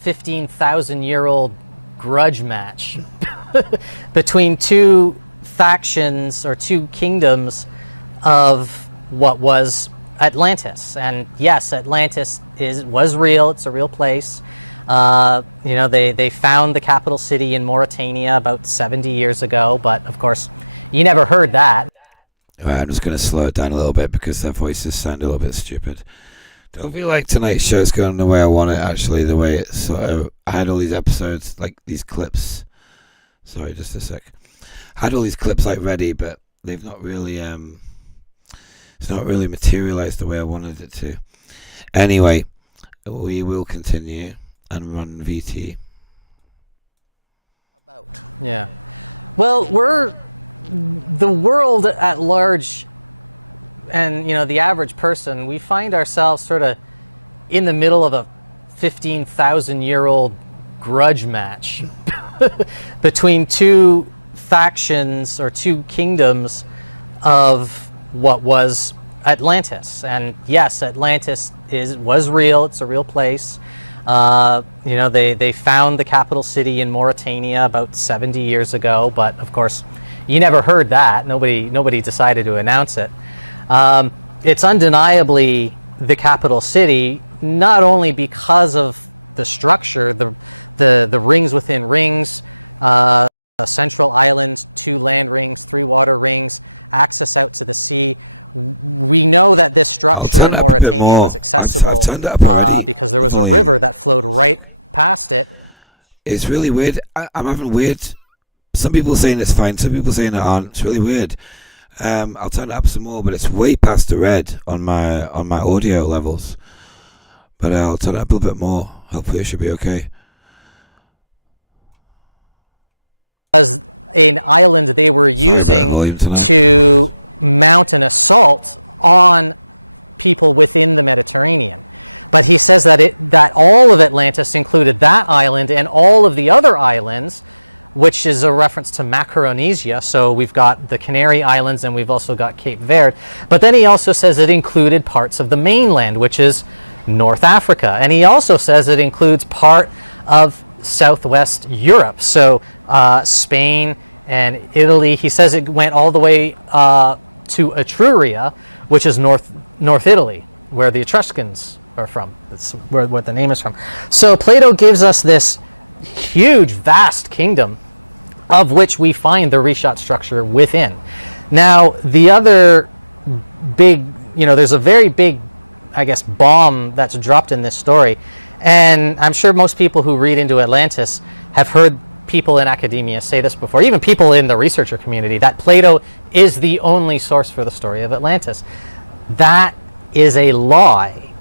15,000-year-old grudge match between 2 factions or 2 kingdoms of what was Atlantis. And yes, Atlantis was real. It's a real place. You know, they found the capital city in Mauritania about 70 years ago, but of course, you never heard that. Right, I'm just going to slow it down a little bit because their voices sound a little bit stupid. Don't feel like tonight's show's going the way I want it, actually, the way it's sort of, I had all these episodes, like these clips. Sorry, just a sec. I had all these clips like ready, but they've not really, it's not really materialized the way I wanted it to. Anyway, we will continue and run VT. Yeah. Well, the world at large, and, you know, the average person, we find ourselves sort of in the middle of a 15,000-year-old grudge match between 2 factions or 2 kingdoms of what was Atlantis. And yes, Atlantis was real. It's a real place. You know, they found the capital city in Mauritania about 70 years ago, but of course, you never heard that. Nobody decided to announce it. It's undeniably the capital city, not only because of the structure, the rings within rings, a central island, 2 land rings, 3 water rings, access out to the sea. We know that this structure in Mauritania was accessible because there was a river that flowed right past it. It's really weird. I'm having weird. Some people are saying it's fine, some people are saying it aren't. It's really weird. I'll turn it up some more, but it's way past the red on my audio levels. But I'll turn it up a little bit more. Hopefully it should be okay. As an island they were using to mount an assault on people within the Mediterranean. But he says that all of Atlantis included that island and all of the other islands, which is a reference to Macaronesia. So we've got the Canary Islands and we've also got Cape Verde. But then he also says it included parts of the mainland, which is North Africa. And he also says it includes part of Southwest Europe. So Spain and Italy. He says it went all the way to Etruria, which is North Italy, where the Etruscans are from. That's what the name is from. So Plato gives us this huge, vast kingdom of which we find the reshot structure within. Now, the other big, there's a very big, I guess, bomb that's dropped in this story. And I'm sure most people who read into Atlantis have heard people in academia say this before, even people in the researcher community, that Plato is the only source for the story of Atlantis. That is a lie.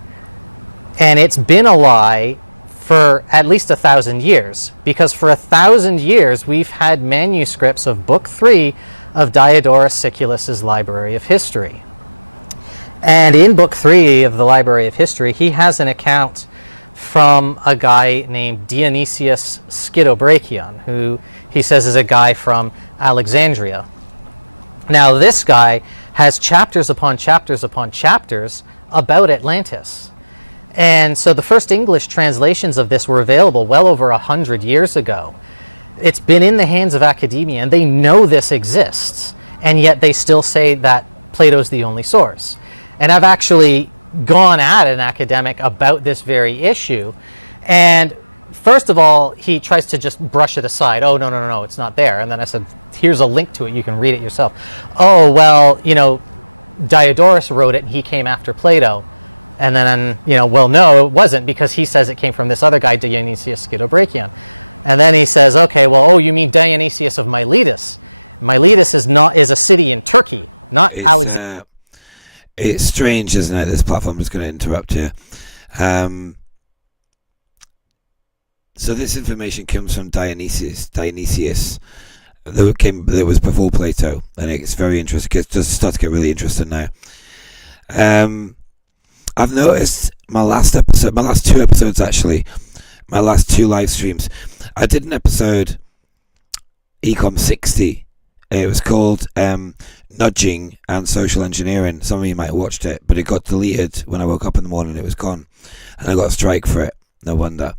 And it's been a lie for at least 1,000 years, because for 1,000 years we've had manuscripts of Book 3 of Diodorus Siculus's Library of History. And in Book 3 of the Library of History, he has an account from a guy named Dionysius Schidobrachion, who he says is a guy from Alexandria. Now this guy has chapters upon chapters upon chapters about Atlantis. And so the first English translations of this were available well over 100 years ago. It's been in the hands of academia, and they know this exists, and yet they still say that Plato's the only source. And I've actually gone at an academic about this very issue, and first of all, he tries to just brush it aside. Oh, no, it's not there. And then I said, here's a link to it, you can read it yourself. Oh, well, Diodorus wrote it, and he came after Plato. And then, well, no, it wasn't, because he says it came from this other guy, Dionysius Schidobrachion. And then he says, okay, well, oh, you mean Dionysius of Miletus. Miletus is a city in Turkey, not Alexandria. It's strange, isn't it? This platform is going to interrupt you. So this information comes from Dionysius. That was before Plato, and it's very interesting. It just starts to get really interesting now. I've noticed my last two episodes actually, my last two live streams. I did an episode, EKoM 60. It was called Nudging and Social Engineering. Some of you might have watched it, but it got deleted when I woke up in the morning. It was gone, and I got a strike for it. No wonder,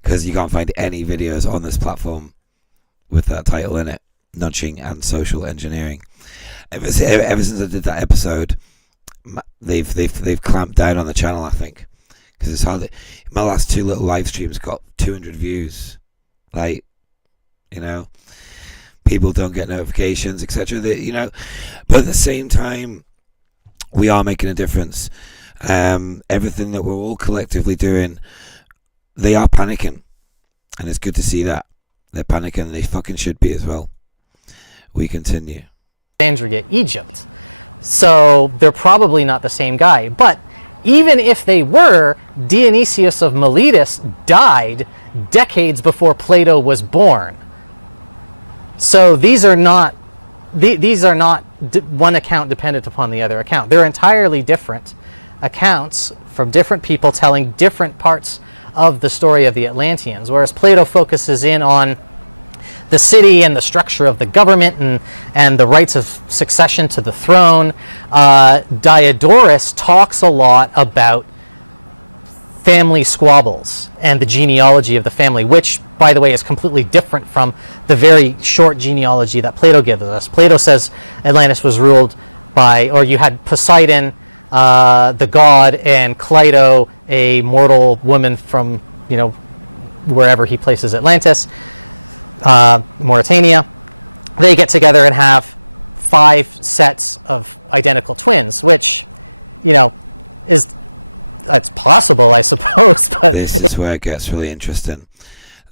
because you can't find any videos on this platform with that title in it, Nudging and Social Engineering. Ever since I did that episode, they've clamped down on the channel, I think, because it's hardly. My last two little live streams got 200 views. People don't get notifications, etc. But at the same time, we are making a difference. Everything that we're all collectively doing, they are panicking, and it's good to see that they're panicking. And they fucking should be as well. We continue. Alexandria, Egypt. So they're probably not the same guy. But even if they were, Dionysius of Miletus died decades before Plato was born. So these are not one account dependent upon the other account. They're entirely different accounts from different people telling different parts of the story of the Atlanteans, whereas Plato focuses in on the city and the structure of the government and the rights of succession to the throne. Diodorus talks a lot about family squabbles and the genealogy of the family, which, by the way, is completely different from the very short genealogy that Plato gives us. Plato says Atlantis was ruled by, or you had Poseidon, the god, and Cleito, a mortal woman from, wherever he places Atlantis, Mauritania. They get together and have 5 sets of identical twins, which, it's possible, I suppose. But this is where it gets really interesting.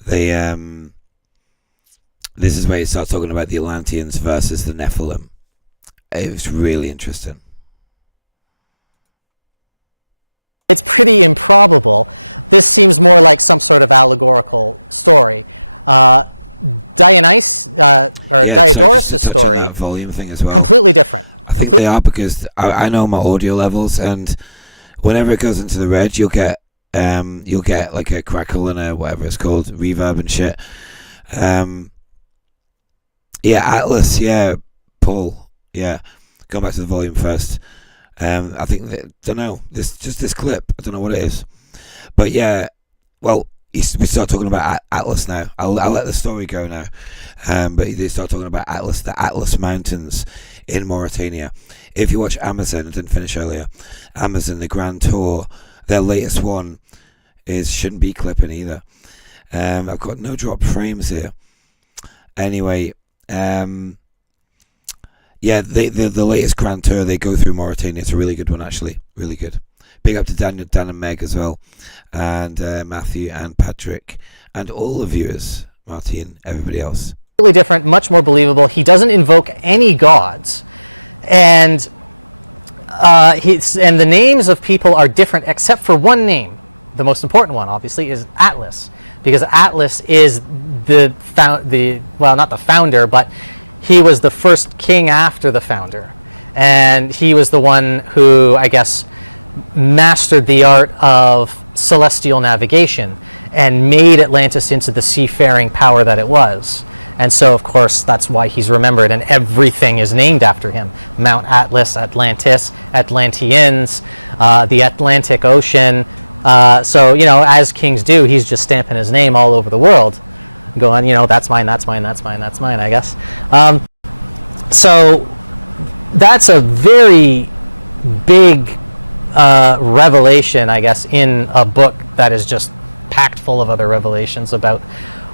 This is where you start talking about the Atlanteans versus the Nephilim. It was really interesting. It's pretty improbable. This seems more like some sort of allegorical story. Diodorus' story, volume thing as well. completely different. I think they are, because I know my audio levels, and whenever it goes into the red, you'll get like a crackle and a whatever it's called, reverb and shit. Yeah, Atlas. Yeah, Paul. Yeah, going back to the volume first. I think that, don't know, this clip. I don't know what it is, but yeah. Well, we start talking about Atlas now. I'll let the story go now. But they start talking about Atlas, the Atlas Mountains in Mauritania. If you watch Amazon, I didn't finish earlier. Amazon, the Grand Tour, their latest one shouldn't be clipping either. I've got no drop frames here. Anyway, yeah, the latest Grand Tour, they go through Mauritania. It's a really good one, actually. Really good. Big up to Dan and Meg as well. And Matthew and Patrick. And all the viewers. Martin, everybody else. Really different, much more believable. He doesn't invoke any gods. And the names of people are different except for one name. The most important one, obviously, is Atlas. Because Atlas is well, not the founder, but he was the first king after the founder. And he was the one who, I guess, mastered the art of celestial navigation and made Atlantis into the seafaring power that it was. And so, of course, that's why he's remembered, and everything is named after him. Mount Atlas, Atlantis, Atlanteans, the Atlantic Ocean. So, as kings do, he's just stamping his name all over the world, going, that's mine, that's mine, that's mine, that's mine, I guess. So that's a very big revelation, I guess, in a book that is just packed full of other revelations about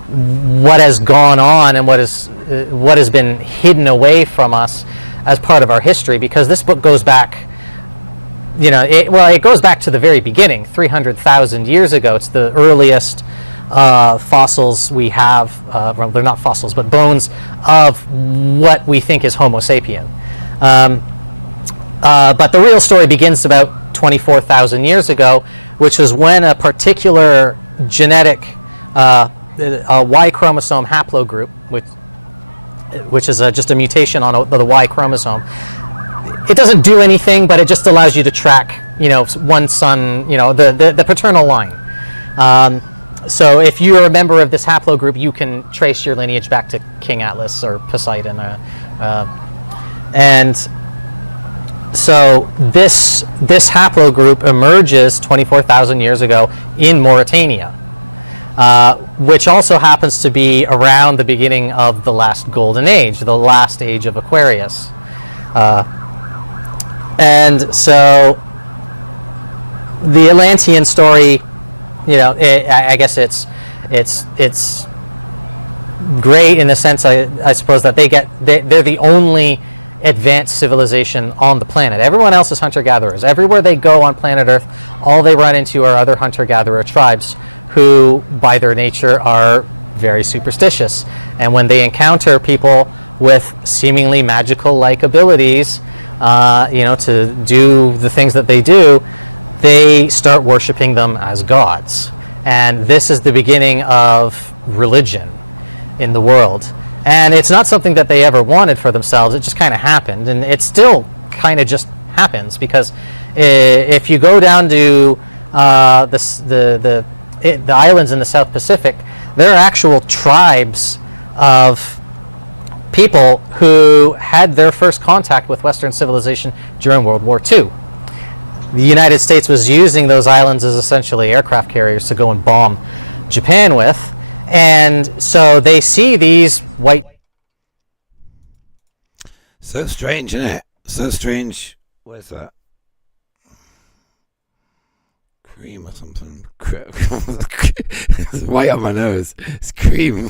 what has gone on and what has been hidden away from us as part of our history, because this book goes back, it goes back to the very beginning, 300,000 years ago. It's the earliest fossils we have, well, they're not fossils, but bones of what we think is Homo sapien. But the real story begins about 24,000 years ago, which is when a particular genetic a Y chromosome haplogroup, which is just a mutation on the Y chromosome. It doesn't do anything, but it just allows you to track, one son, the paternal line. So if you're a member of this haplogroup, you can trace your lineage back to King Atlas or Poseidon. And so this haplogroup emerges 24,000 years ago in Mauritania, which also happens to be around the beginning of the last golden age, the last age of Aquarius. And so the Atlantean story, I guess it's great in the sense, I suppose, that they're the only advanced civilization on the planet. Everyone else is hunter-gatherers. Everywhere they go on planet Earth, all they run into are other hunter-gatherer tribes who, by their nature, are very superstitious. And when they encounter people with seemingly magical-like abilities, to do the things that they do, they start worshiping them as gods. And this is the beginning of religion in the world. And it's not something that they ever wanted for themselves. It just kind of happened. And it still kind of just happens, because if you go down to the islands in the South Pacific, there are actual tribes of people who had their first contact with Western civilization during World War II. The United States was using those islands as essentially aircraft carriers to go and bomb Japan with. And so they see these white... So strange, isn't it? So strange. What is that? Cream or something. It's white on my nose. It's cream.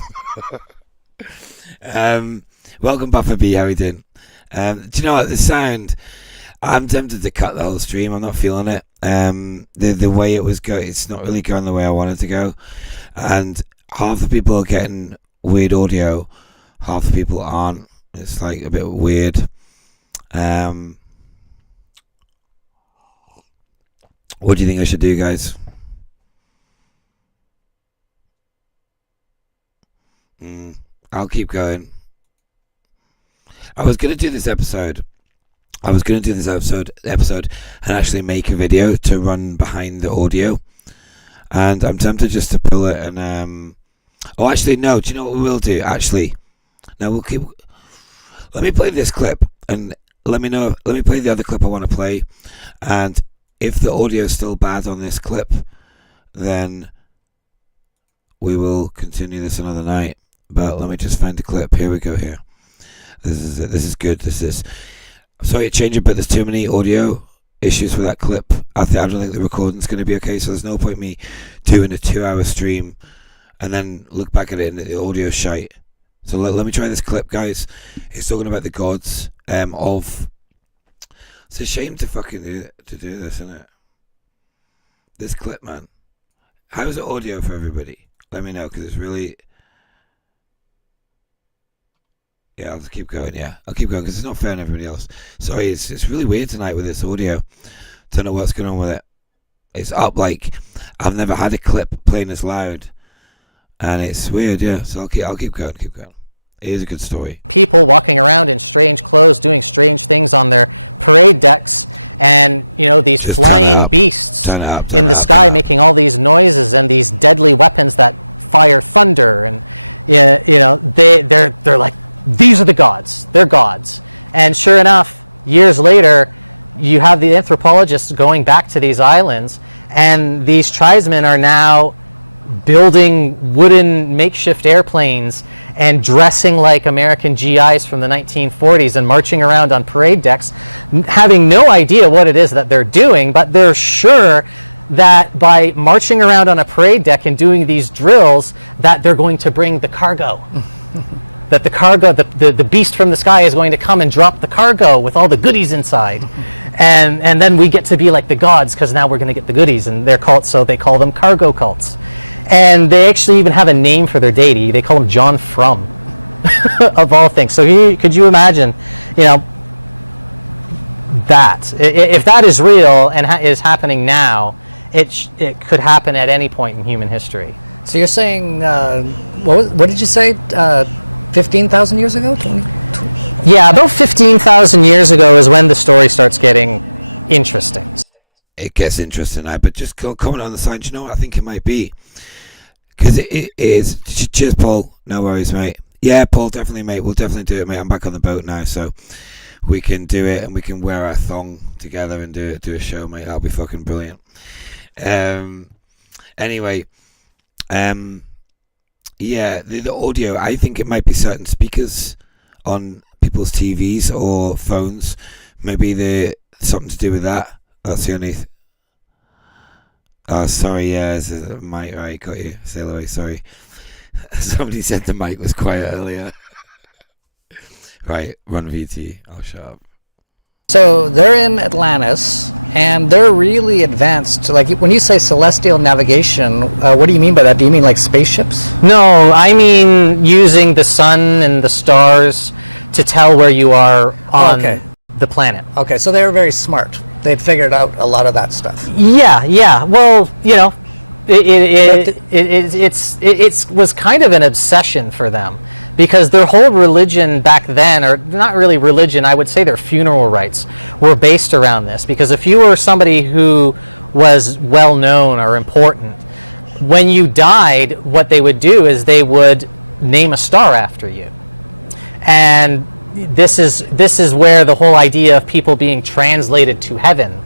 Welcome, Buffer B. How are you doing? Do you know what? The sound... I'm tempted to cut the whole stream. I'm not feeling it. The way it was going, it's not really going the way I wanted to go. And half the people are getting weird audio, half the people aren't. It's like a bit weird. What do you think I should do, guys? I'll keep going. I was going to do this episode I was going to do this episode and actually make a video to run behind the audio, and I'm tempted just to pull it and oh, actually no. Do you know what we will do? Actually, no, we'll keep. Let me play this clip and let me know. Let me play the other clip I want to play, and if the audio is still bad on this clip, then we will continue this another night. But let me just find the clip. Here we go. Here, this is it. This is good. This is. Sorry to change it, but there's too many audio issues with that clip. I don't think the recording's going to be okay, so there's no point me doing a 2-hour stream and then look back at it and the audio's shite. So let me try this clip, guys. It's talking about the gods of... It's a shame to fucking do this, isn't it? This clip, man. How's the audio for everybody? Let me know, because it's really... Yeah, I'll just keep going, yeah. I'll keep going because it's not fair on everybody else. Sorry, it's really weird tonight with this audio. Don't know what's going on with it. It's up like I've never had a clip playing this loud. And it's weird, yeah. So I'll keep going. It is a good story. People walking around in strange clothes, doing strange things on their parade decks, and, you know, these just flying beasts in the sky making all these noises and these deadly weapons that fire thunder. And, you know, they're like, these are the gods. They're gods. And sure enough, years later, you have the anthropologists going back to these islands, and these tribesmen are now building wooden makeshift airplanes and dressing like American GIs from the 1940s and marching around on parade decks, having no idea what it is that they're doing, but they're sure that by marching around on a parade deck and doing these drills, that they're going to bring the cargo. That the cargo, the beast from the sky is going to come and drop the cargo with all the goodies inside. And then we get to be like the gods because now we're going to get the goodies. And they're called, so they call them cargo cults. And they actually even have a name for their deity. They call him John Frum, of all things. So could you imagine, you know, that? If that is real and is happening now, it could happen at any point in human history. So you're saying, what did you say? 15,000 years ago? 20? Yeah, about 15,000 years ago is when the story starts getting interesting. It gets interesting now, but just comment on the side. You know what I think it might be? Because it is. Cheers, Paul. No worries, mate. Yeah, Paul, definitely, mate. We'll definitely do it, mate. I'm back on the boat now, so we can do it, and we can wear our thong together and do a show, mate. That'll be fucking brilliant. Anyway, yeah, the audio, I think it might be certain speakers on people's TVs or phones. Maybe something to do with that. That's the only... Oh, sorry, yeah, it's a mic, right, got you. Sail away, sorry. Somebody said the mic was quiet earlier. Right, run VT, I'll shut up. So they're in Atlantis, and they're really advanced. Like, when you say celestial navigation, what do you mean by that? Do you mean like spaceships? No, I mean using the sun and the stars to tell where you are on the planet. Okay, so they were very smart. They'd figured out a lot of that stuff. Yeah. Well, you know, it was kind of an obsession for them. Because their whole religion back then, or not really religion, I would say their funeral rites were based around this. Because if you were somebody who was well known or important, when you died, what they would do is they would name a star after you. And this is where the whole idea of people being translated to heaven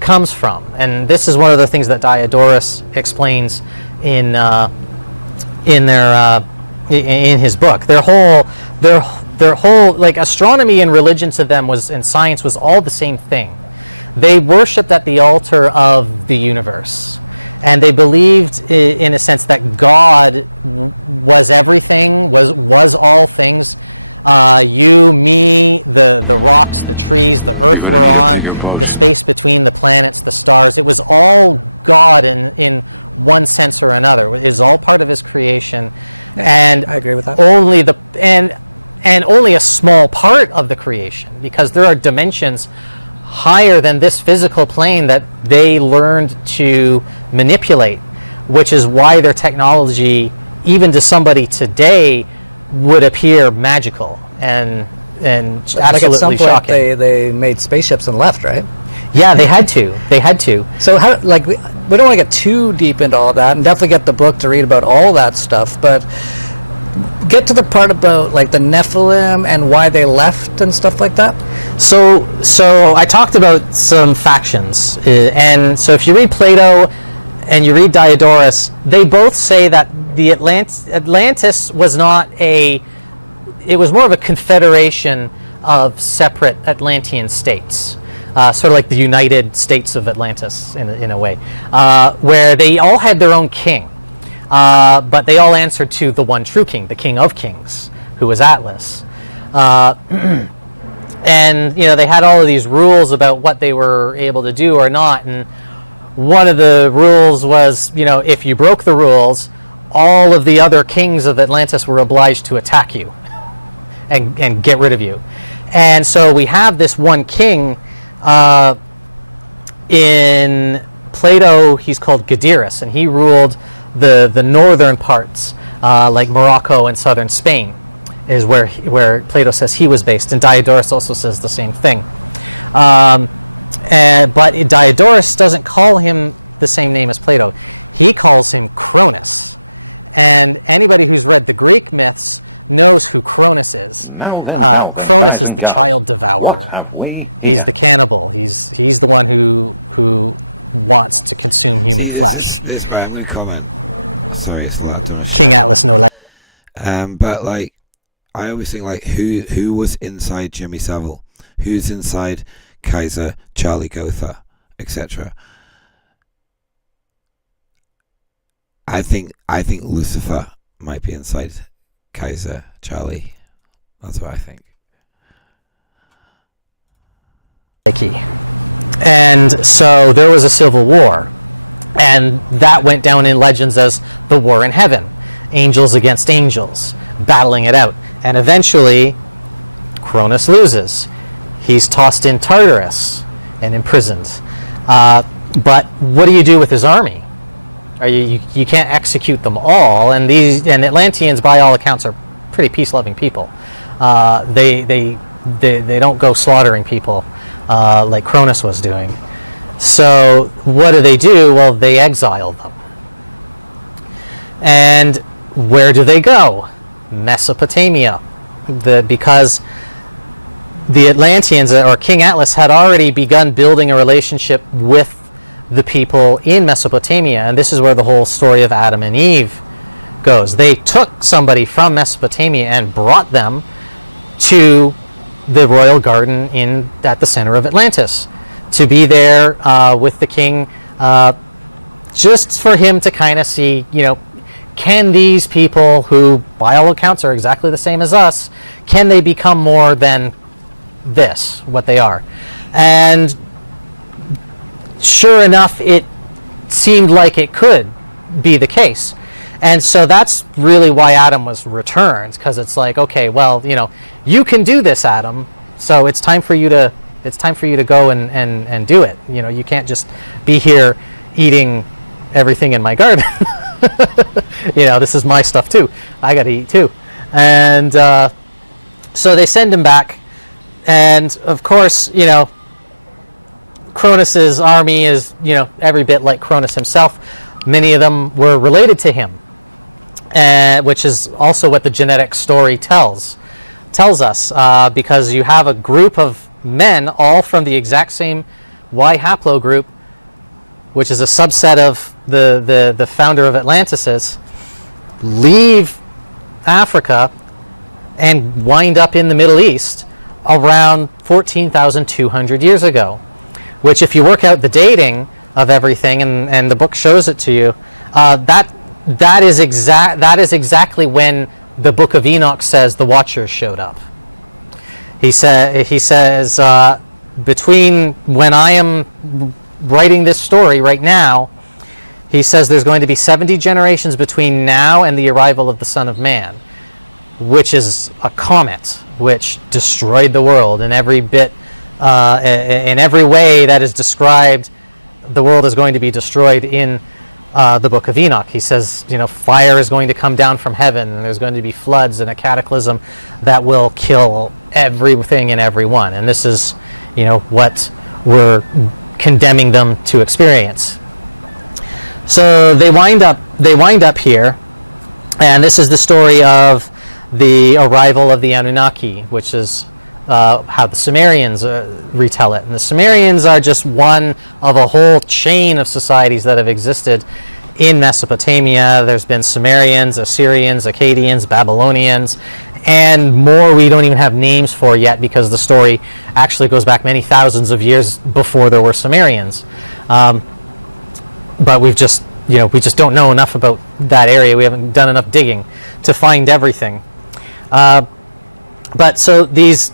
comes from. And this is one of the things that Diodorus explains in his book. Their whole like astronomy and religion to them and science was all the same thing. They worshipped at the altar of the universe, and they believed in a sense that God was everything, was all things. You, me, the rocks, the trees, the earth we're on, the space between the planets, the stars. It was all God in one sense or another. It is all part of his creation. And I agree with that. Only and only a small part of the creation, because there are dimensions higher than this physical plane that they learned to manipulate, which is why their technology, even to somebody today, would appear magical. And absolutely like at some point shocking. they made spaceships and left, right? Yeah, they had to. They had to. So how, like, we don't want to get too deep into all that, and definitely get the book to read about all that stuff, but get to the part about like the Nephilim and why they left and stuff like that. So I talked about some factions, and so if you read Plato and you read Diodorus, they both say that the Atlantis was not it was more of a confederation of separate Atlantean states. Sort of like the United States of Atlantis in a way, where they all had their own king, but they all answered to the one true king, the King of Kings, who was Atlas. And they had all of these rules about what they were able to do or not, and one of the rules was, if you broke the rules, all of the other kings of Atlantis were obliged to attack you and get rid of you. And so we have this one king. In Plato, he's called Gadirus, and he ruled the northern parts, like Morocco and southern Spain, is where Plato says he was based, and Diodorus also says the same thing. But Diodorus doesn't call him the same name as Plato. He calls him Cronus, and anybody who's read the Greek myths knows who Cronus is. Cronus is the child devourer. He's the cannibal. He's the one who wants to consume human flesh. This I'm going to comment. Sorry, it's not too much. King Atlas, no less. But like, I always think like, who was inside Jimmy Savile? Who's inside Kaiser, Charlie Gotha, etc. I think Lucifer might be inside Kaiser, Charlie. That's what I think. And so there was a civil war, and that went down in legends as the war in heaven, angels against angels, battling it out. And eventually, Cronus loses. He's tossed in Tartarus and imprisoned. But what do you do with his army? You can't execute them all, and Atlanteans, by all accounts, are pretty peace-loving people. They don't go slaughtering people like Cronus was doing. So what do? Well, they exile them. And where do they go? Mesopotamia, because the Atlanteans, or King Atlas, had already begun building a relationship with the people in Mesopotamia, and this is where the whole story of Adam and Eve goes. They took somebody from Mesopotamia and brought them to the royal garden at the center of Atlantis to be there with the king, just for him to kind of see, can these people, who by all accounts are exactly the same as us, can they become more than what they are? And sure enough, it seemed like it could be the case. And so that's really why Adam was returned, because it's like, okay, well, you can do this, Adam, so it's time for you to go and do it. You can't just be here eating everything in my garden. This is my stuff too. I got to eat too. And so they send him back, and of course, Cronus's army is, every bit like Cronus himself. Many of them were related to him, which is also what the genetic story tells us, because you have a group of men, all from the exact same Y haplogroup, which is a subset of the founder of Atlantis, leave Africa and wind up in the Middle East around 14,200 years ago. Which, if you work out the dating of everything, and the book shows it to you, that is exactly when the Book of Enoch says the Watchers showed up. He says between when I am writing this story right now, he says there's going to be 70 generations between now and the arrival of the Son of Man, which is a comet which destroyed the world in every bit. In every way that is described, the world is going to be destroyed in the Book of Enoch. He says, fire is going to come down from heaven, and there's going to be floods and a cataclysm that will kill everything and everyone. And this is, what we're condemning them to experience. So they wind up here, and this is the story of the arrival of the Anunnaki, which is how the Sumerians retell it. And the Sumerians are just one of a whole chain of societies that have existed in Mesopotamia. There's been Sumerians, Assyrians, Akkadians, Babylonians, and more we don't even have names for yet, because the story actually goes back many thousands of years before there were Sumerians. But we just don't know enough about that area. We haven't done enough digging to find everything. But so these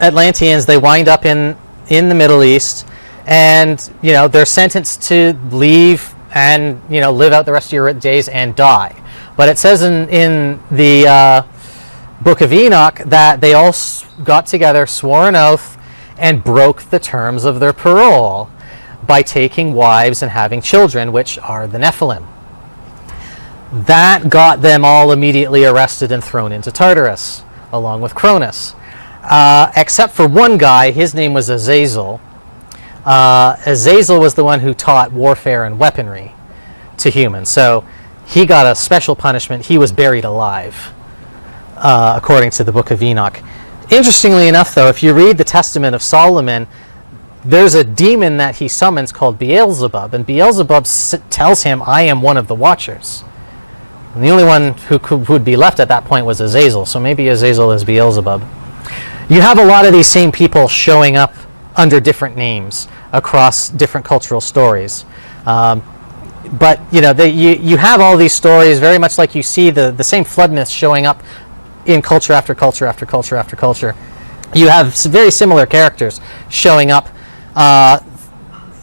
Atlanteans, they wind up in the Middle East, and they're sentenced to leave and live out the rest of your days and die. But it says in the Book of Enoch that they all got together, swore an oath, and broke the terms of their parole by taking wives and having children, which are the Nephilim. That got them all immediately arrested and thrown into Tartarus, along with Cronus. Except for one guy, his name was Azazel. Azazel was the one who taught warfare and weaponry to humans. So he got a special punishment. He was buried alive, according to the Book of Enoch. Interestingly enough, though, if you read the Testament of Solomon, there's a demon that he summons called Beelzebub, and Beelzebub tells him, I am one of the Watchers. And the only one who would be left at that point was Azazel, so maybe Azazel is Beelzebub. You have a lot of these same people showing up under different names across different cultural stories. But you have all these stories very much like you see the same flood myths showing up in culture after culture after culture after culture. You have very similar characters showing up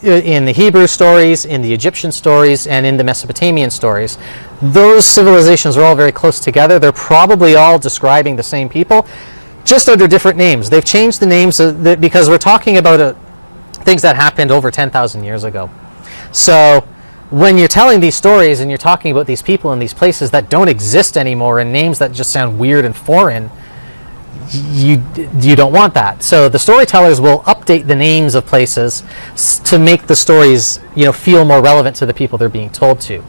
in the Hebrew stories, in the Egyptian stories, and in the Mesopotamian stories. Those civilizations are all very close together. They're probably all describing the same people, just under different names. They've changed the names because we're talking about things that happened over 10,000 years ago. So when you're telling these stories and you're talking about these people in these places that don't exist anymore and names that just sound weird and foreign, you don't want that. So the storytellers will update the names of places to make the stories feel more relevant to the people they're being told to.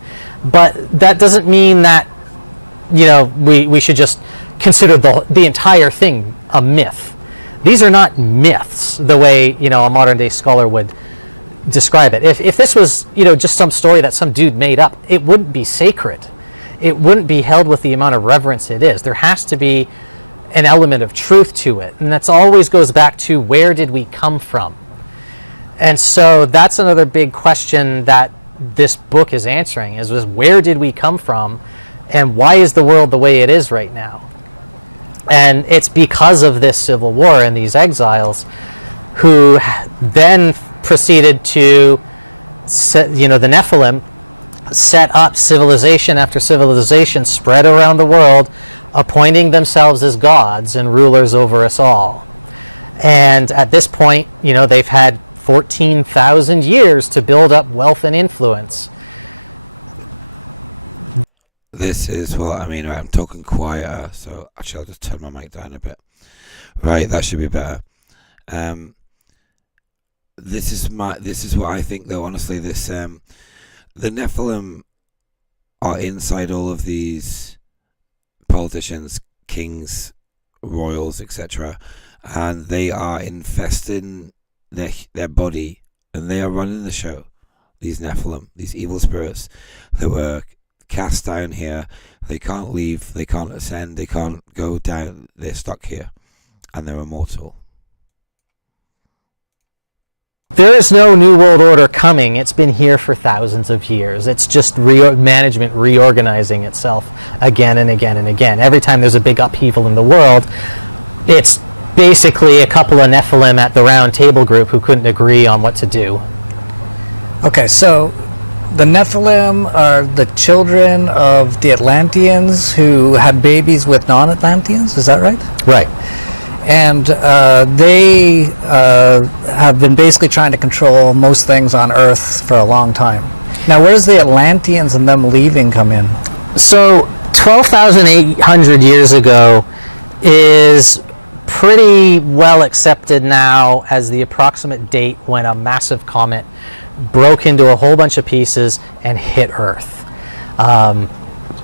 But that doesn't mean that we should just consider the entire thing a myth. These are not myths the way a modern day scholar would describe it. If this was just some story that some dude made up, it wouldn't be sacred. It wouldn't be held with the amount of reverence it is. There has to be an element of truth to it, and that's always goes back to where did we come from. And so that's another big question that this book is answering, is where did we come from, and why is the world the way it is right now? And it's because of this civil war and these exiles who then proceeded to the Nephilim set up civilization after civilization spread around the world, appointing themselves as gods and rulers over us all. And at this point, they've had 14,000 years to build up wealth and influence. This is what I mean. Right, I'm talking quieter, so actually I'll just turn my mic down a bit. Right, that should be better. This is what I think, though. Honestly, the Nephilim are inside all of these politicians, kings, royals, etc., and they are infesting their body, and they are running the show. These Nephilim, these evil spirits that were cast down here, they can't leave, they can't ascend, they can't go down, they're stuck here, and they're immortal. There is no New World Order coming. It's been here for thousands of years. It's just management reorganizing itself again and again and again. Every time there's a big upheaval in the world, it's basically a couple of Nephilim at the round table group who couldn't agree on what to do. Okay, so the Nephilim are the children of the Atlanteans who had babies with non-Atlanteans, is that right? Right. And they have been basically trying to control most things on Earth for a long time. Now, where does the Atlanteans and them leaving come in? So 12,800 years ago is pretty well accepted now as the approximate date when a massive comet broke into a whole bunch of pieces and hit Earth.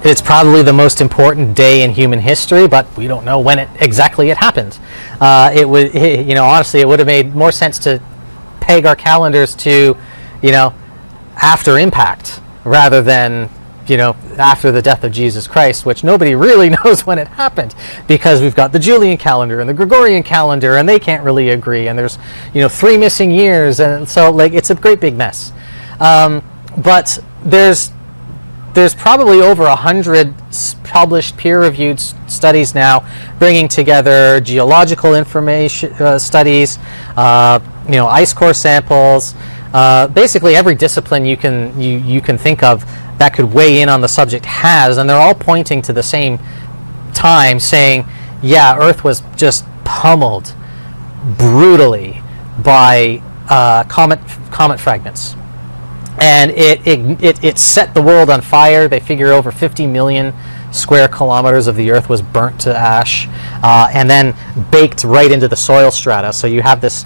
It's probably the most important day in human history, but we don't know when exactly it happened. Honestly, it would have made more sense to peg our calendars to, after impact rather than, after the death of Jesus Christ, which nobody really knows when it happened, because we've got the Julian calendar and the Gregorian calendar, and they can't really agree, and there's 3 missing years, and so it's a great big mess. But there's probably over 100 published peer-reviewed studies now, bringing together geological information studies, ice core samples, basically every discipline you can think of that could weigh in on the subject has, and they're all pointing to the same time, saying, yeah, Earth was just pummeled brutally by comet fragments. And it set the world on fire. They figure over 50 million square kilometers of the Earth was burnt to ash, and then baked right into the soil strata. So you have this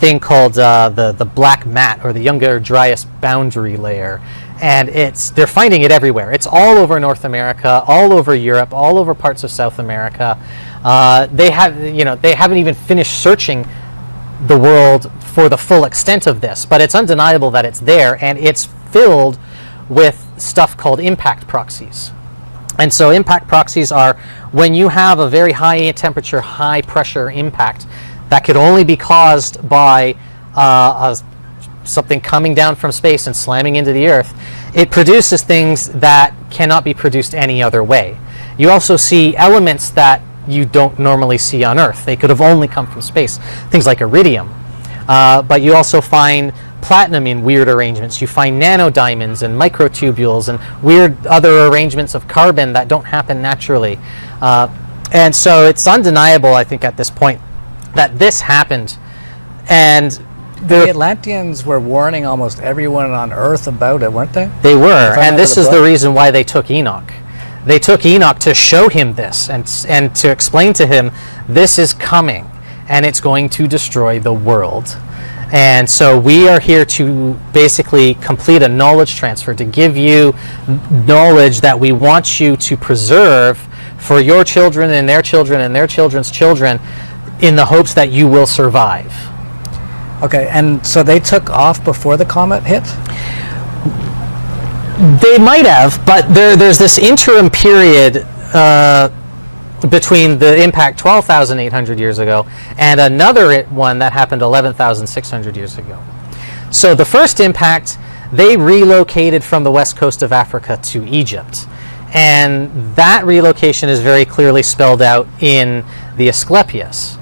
thing called the black mat, or the Younger Dryas boundary layer, and they're finding it everywhere. It's all over North America, all over Europe, all over parts of South America. They haven't even finished searching the world for the full extent of this, but it's undeniable that it's there, and it's filled with stuff called impact proxies. And so impact proxies are when you have a very high temperature, high pressure impact that could only be caused by something coming down from space and slamming into the Earth. It produces things that cannot be produced any other way. You also see elements that you don't normally see on Earth. They could have only come from space, things like iridium. But you also find platinum in weird arrangements. You find nanodiamonds and microtubules and weird other arrangements of carbon that don't happen naturally. And so it's undeniable, I think, at this point that this happened. And the Atlanteans were warning almost everyone on Earth about it, weren't they? They were, and this is the reason why they took Enoch. They took Enoch to show him this and to explain to him, this is coming, and it's going to destroy the world. And so we are here to basically complete a knowledge transfer, to give you knowledge that we want you to preserve for your children and their children and their children's children, in the hopes that you will survive. Okay, and so they took off before the comet hit? They might have, but there's this interim period between the impact 12,800 years ago and another one that happened 11,600 years ago. So the first impact, they relocated from the west coast of Africa to Egypt. And that relocation is very clearly spelled out in the Asclepius,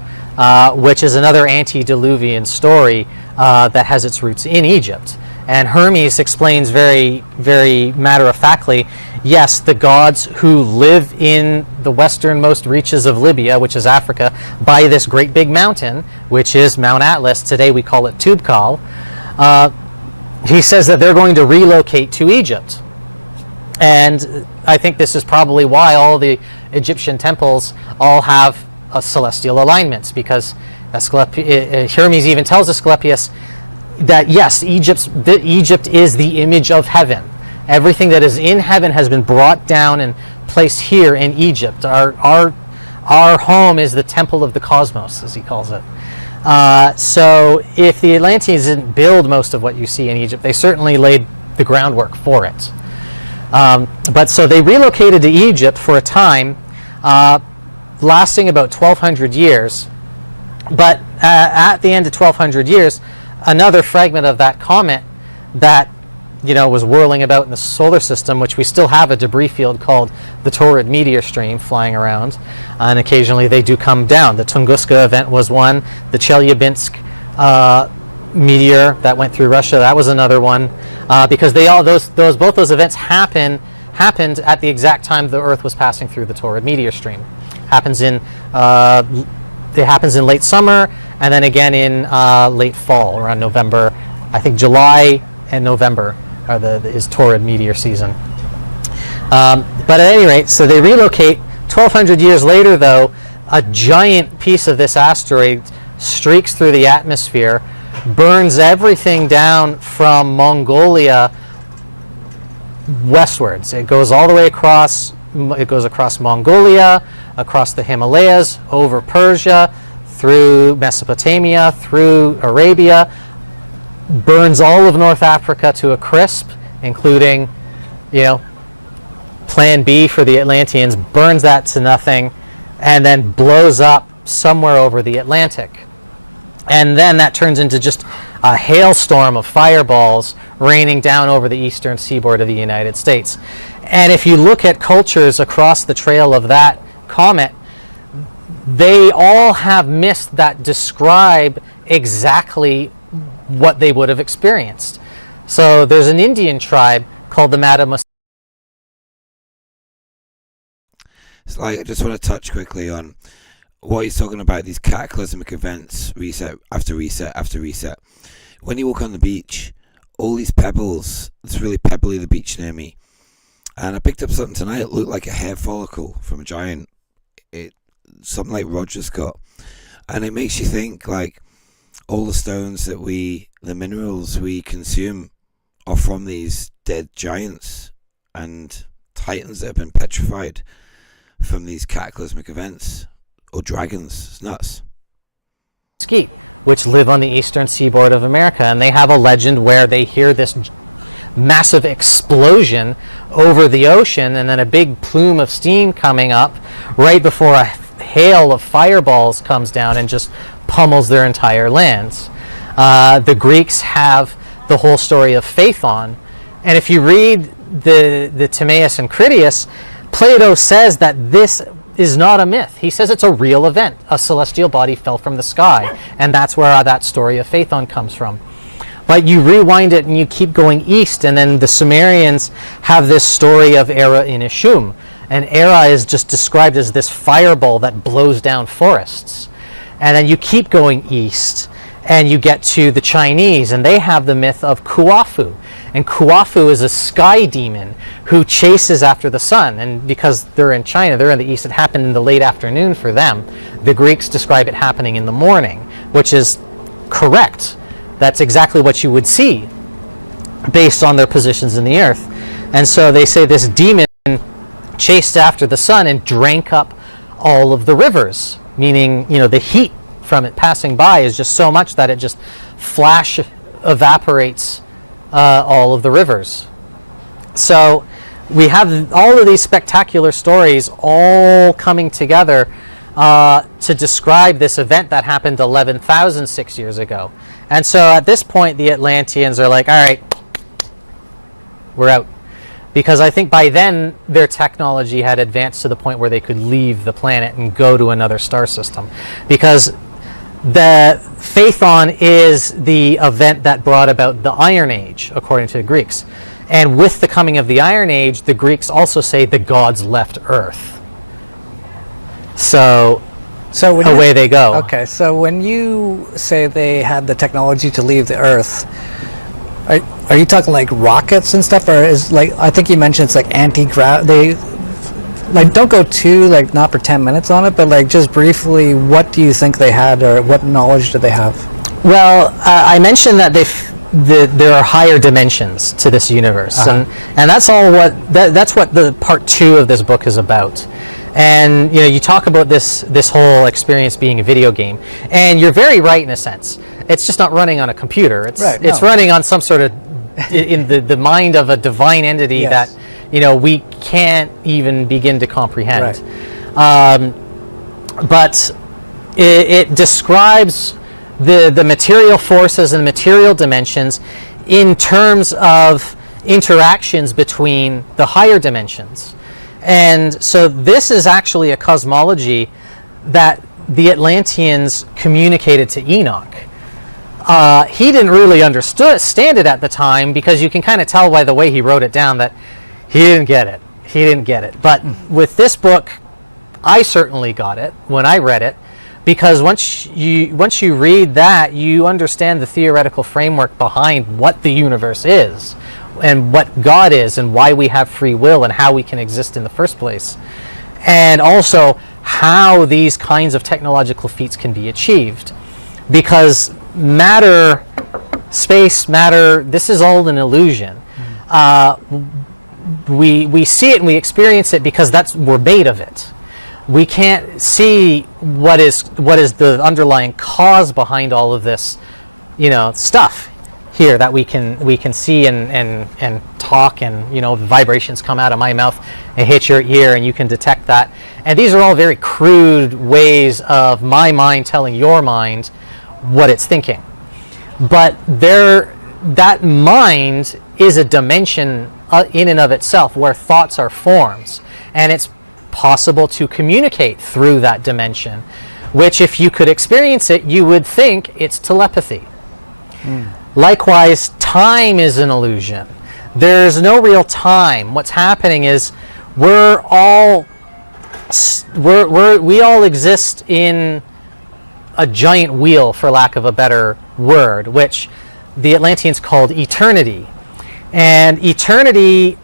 which is another antediluvian story that has its roots in Egypt. And Hermes explains very, very matter-of-factly, yes, the gods who live in the westernmost reaches of Libya, which is Africa, by this great big mountain, which is Mount Atlas. Today we call it Tubkal. He says that they're going to relocate to Egypt. And I think this is probably why all the Egyptian temples all have celestial alignments, because Hermes even tells Asclepius that yes, Egypt is the image of heaven. Everything that is in heaven has been brought down and placed here in Egypt. Our home is the temple of the cosmos, as he calls it. So if the Atlanteans didn't build most of what you see in Egypt, they certainly laid the groundwork for it. But so they relocated to Egypt for a time, lasting about 1,200 years. But at the end of 1,200 years, another fragment of that comet that was whirling about in the solar system, which we still have a debris field called the Taurid meteor stream flying around, and occasionally they do come down. The Tunguska event was one. The Chelyabinsk meteor that went through Russia, that was another one, because both those events happened at the exact time the Earth was passing through the Taurid meteor stream. It happens in late summer, and then again in late fall, around November. I think July and November or is torrid meteor season. But at any rate, so they relocate. 1,200 years later, though, a giant piece of this asteroid streaks through the atmosphere, burns everything down from Mongolia westwards. It goes all the way across. It goes across Mongolia, across the Himalayas, over Persia, through Mesopotamia, through Arabia, burns all of North Africa to a crisp, including, Plan B for the Atlanteans, burns that to nothing, and then blows up somewhere over the Atlantic. And then that turns into just a hailstorm of fireballs raining down over the eastern seaboard of the United States. And if you look at cultures across the trail of that comet, they all have myths that describe exactly what they would have experienced. So there's an Indian tribe called the Madamus. So I just want to touch quickly on what he's talking about, these cataclysmic events, reset after reset after reset. When you walk on the beach, all these pebbles, it's really pebbly, the beach near me. And I picked up something tonight, it looked like a hair follicle from a giant. Something like Roger's got. And it makes you think, like, all the stones that the minerals we consume are from these dead giants and titans that have been petrified from these cataclysmic events, or dragons. It's nuts. Mesquite, which live on the eastern seaboard of America, and they have a legend where they hear this massive explosion over the ocean and then a big plume of steam coming up right before a hail of fireballs comes down and just pummels their entire lands. The Greeks have the whole story of Phaethon, and if you read the Timaeus and Critias, Plato says that this is not a myth. He says it's a real event. A celestial body fell from the sky, and that's where that story of Phaethon comes from. But you rewind it and you keep going east, and then the Sumerians have this story of Era in Ishum. And Era is just described as this fireball that blows down forests. And then you keep going east, and you get to the Chinese, and they have the myth of Kuafu. And Kuafu is a sky demon who chases after the sun. And because they're in China, they're in the east, it happened in the late afternoon for them. The Greeks describe it happening in the morning, which is correct. That's exactly what you would see based on their positions in the earth. And so they say this demon chased after the sun and drank up all of the rivers, meaning, the heat from it passing by is just so much that it just flash evaporates all of the rivers. So we have all of these spectacular stories all coming together to describe this event that happened 11,006 years ago. And so at this point, the Atlanteans are like, all right, we're out. Because I think by then, their technology had advanced to the point where they could leave the planet and go to another star system. Because the Phaethon is the event that brought about the Iron Age, according to the Greeks. And with the coming of the Iron Age, the Greeks also say the gods left Earth. So away they go. Okay, so when you say they had the technology to leave the Earth, are you talking like rockets and stuff, or is I think you mentioned it's like anti-gravity? Don't go too not for 10 minutes on it, but just briefly, what do you think they had, or what knowledge do they have? Well, I mentioned that there are higher dimensions to this universe, and that's all that's what the part 2 of this book is about. And you talk about this whole experience being a video game, and you're very right in a sense. It's just not running on a computer. It's running on some sort of in the mind of a divine entity that we can't even begin to comprehend. Right. But it describes the material forces and material dimensions in terms of interactions between the higher dimensions. And so this is actually a cosmology that the Atlanteans communicated to Enoch. He didn't really understand it at the time, because you can kind of tell by the way he wrote it down that he didn't get it. But with this book, I certainly got it when I read it, because once you read that, you understand the theoretical framework behind what the universe is, what God is and why we have free will and how we can exist in the first place, and also how these kinds of technological feats can be achieved, because matter, space, matter, this is all an illusion. We see it and we experience it because we're made of it. We can't see what is the underlying cause behind all of this, stuff here that we can see and talk, and the vibrations come out of my mouth and hit your ear, and you can detect that. And these are all very crude ways of my mind telling your mind what it's thinking. But that mind is a dimension in and of itself where thoughts are forms, and it's possible to communicate through that dimension, which if you could experience it, you would think it's telepathy. Likewise, time is an illusion. There's no real time. What's happening is we all exist in a giant wheel, for lack of a better word, which the Atlanteans called eternity. And eternity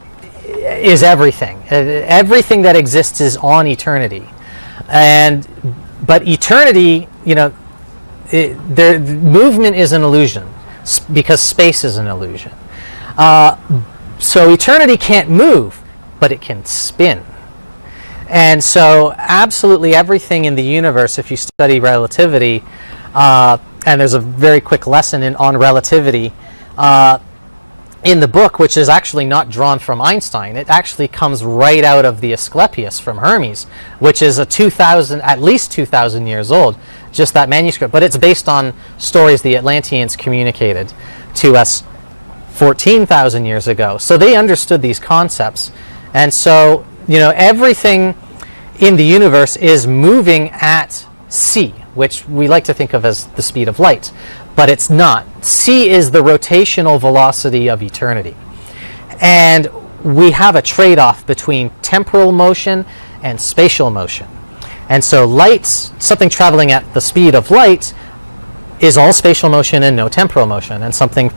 is everything. Everything that exists is on eternity. But eternity, movement is an illusion, because space is an illusion. So eternity can't move, but it can spin. And so absolutely everything in the universe, if you study relativity, and there's a very quick lesson on relativity in the book, which is actually not drawn from Einstein. It actually comes right out of the Asclepius from Hermes, which is at least 2,000 years old, just that manuscript. But it's based on stories the Atlanteans communicated to us 14,000 years ago. So they understood these concepts. And so, everything in the universe is moving at c, which we like to think of as the speed of light. But it's not. C is the rotational velocity of eternity. And we have a trade-off between temporal motion and spatial motion. And so light, something traveling at the speed of light, is all spatial motion and no temporal motion. And something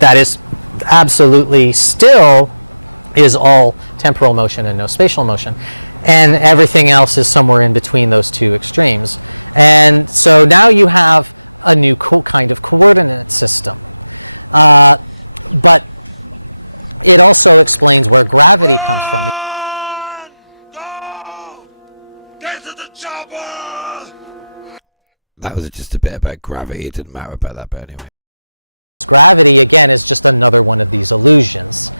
that is absolutely still is all temporal motion and no spatial motion. And everything else is somewhere in between those two extremes. And so now you have a new kind of coordinate system. But it also explains where gravity comes from. That was just a bit about gravity. It didn't matter about that bit anyway. Gravity, again, is just another one of these illusions.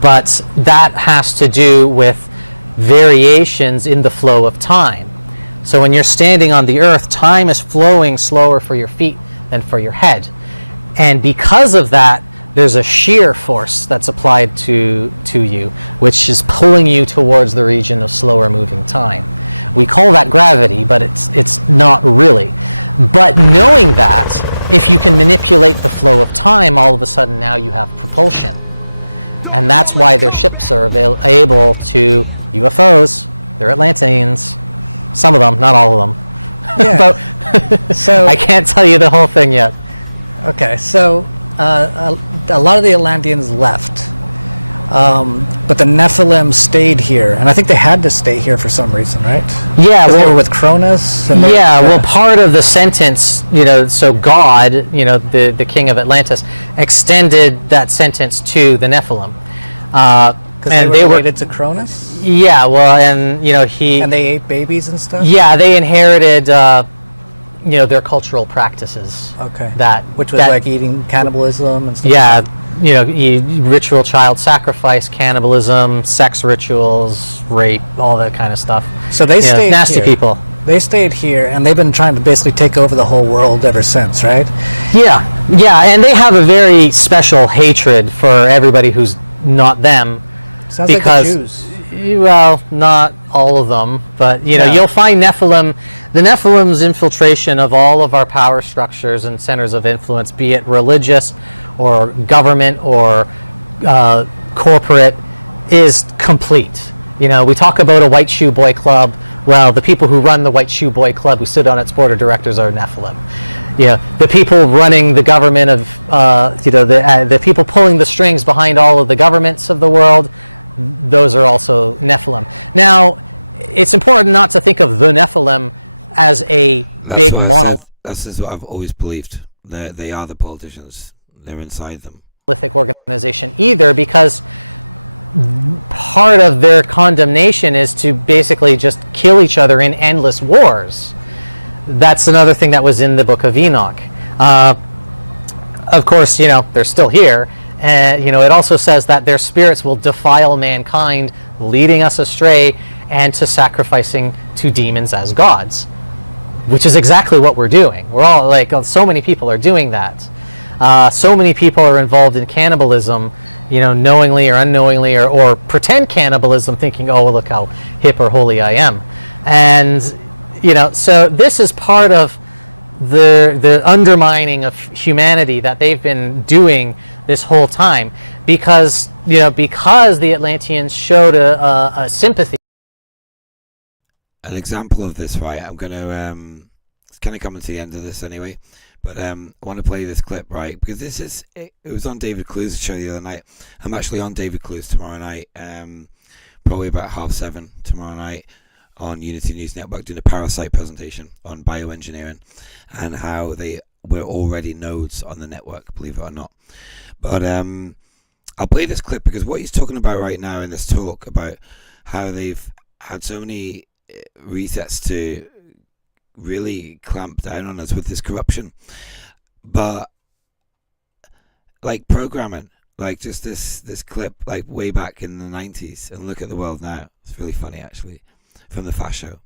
But that has to do with variations in the flow of time. So when you're standing on the earth, time is flowing slower for your feet than for your head. And because of that, there's a shear force that's applied to you, which is pulling you towards the region of slower moving time. We call that gravity, but it's not really. But knowing that, if you can manipulate the flow of time, all of a sudden now you have propulsion. And that's why their ships are able to, UFOs, they're Atlanteans. Some of them, not all of them. Yeah. But so I can't tell you the whole thing yet. Okay, so a lot of the Atlanteans left, but the Nephilim stayed here, and I think they had to stay here for some reason, right? Yeah, they were with Cronus. And well, part of the sentence, so God, the king of Atlantis, extended that sentence to the Nephilim. Because they were related to Cronus? Yeah, well, and and they ate babies and stuff? Yeah, they inherited their cultural practices. Okay. Which was like eating cannibalism and stuff. Yeah, ritual child sacrifice, cannibalism, sex rituals, rape, all that kind of stuff. So they stayed nasty here. people. They stayed here, and they've been trying to basically take over the whole world ever since, right? Yeah, and they have a very special hatred for everybody who's not them. Sounds because, like the Jews. Well, not all of them, but you'll find the Nephilim's infiltration of all of our power structures and centers of influence, be it religious or government or corporate, is complete. We talk about a White Shoe Boy Club. Well, the people who run the White Shoe Boy Club, who sit on its board of directors, are Nephilim. the people running the government of, the people pulling the strings behind all of the governments of the world, those are also Nephilim. Now, it's important not to think of the Nephilim as a big monolith. This is what I've always believed. They are the politicians. They're inside them. Monolithic organization either, because part of their condemnation is to basically just kill each other in endless wars. That's another thing that was in the Book of Enoch. Of course, they're still here. It also says that their spirits will defile mankind, leading us astray and to sacrificing to demons as gods, which is exactly what we're doing. We're all so many people are doing that. So many people are involved in cannibalism, knowingly or unknowingly, or pretend cannibalism, thinking, oh, look how hip or holy I am. And, so this is part of the undermining of humanity that they've been doing this whole time, because the Atlanteans showed a sympathy. An example of this, right? I'm going to, it's kind of coming to the end of this anyway, but I want to play this clip, right? Because it was on David Clue's show the other night. I'm actually on David Clue's tomorrow night, probably about 7:30 tomorrow night on Unity News Network, doing a Parasite presentation on bioengineering and how we're already nodes on the network, believe it or not. But I'll play this clip because what he's talking about right now in this talk about how they've had so many resets to really clamp down on us with this corruption, but like programming, like just this clip, like way back in the 90s, and look at the world now. It's really funny, actually, from the Fast Show.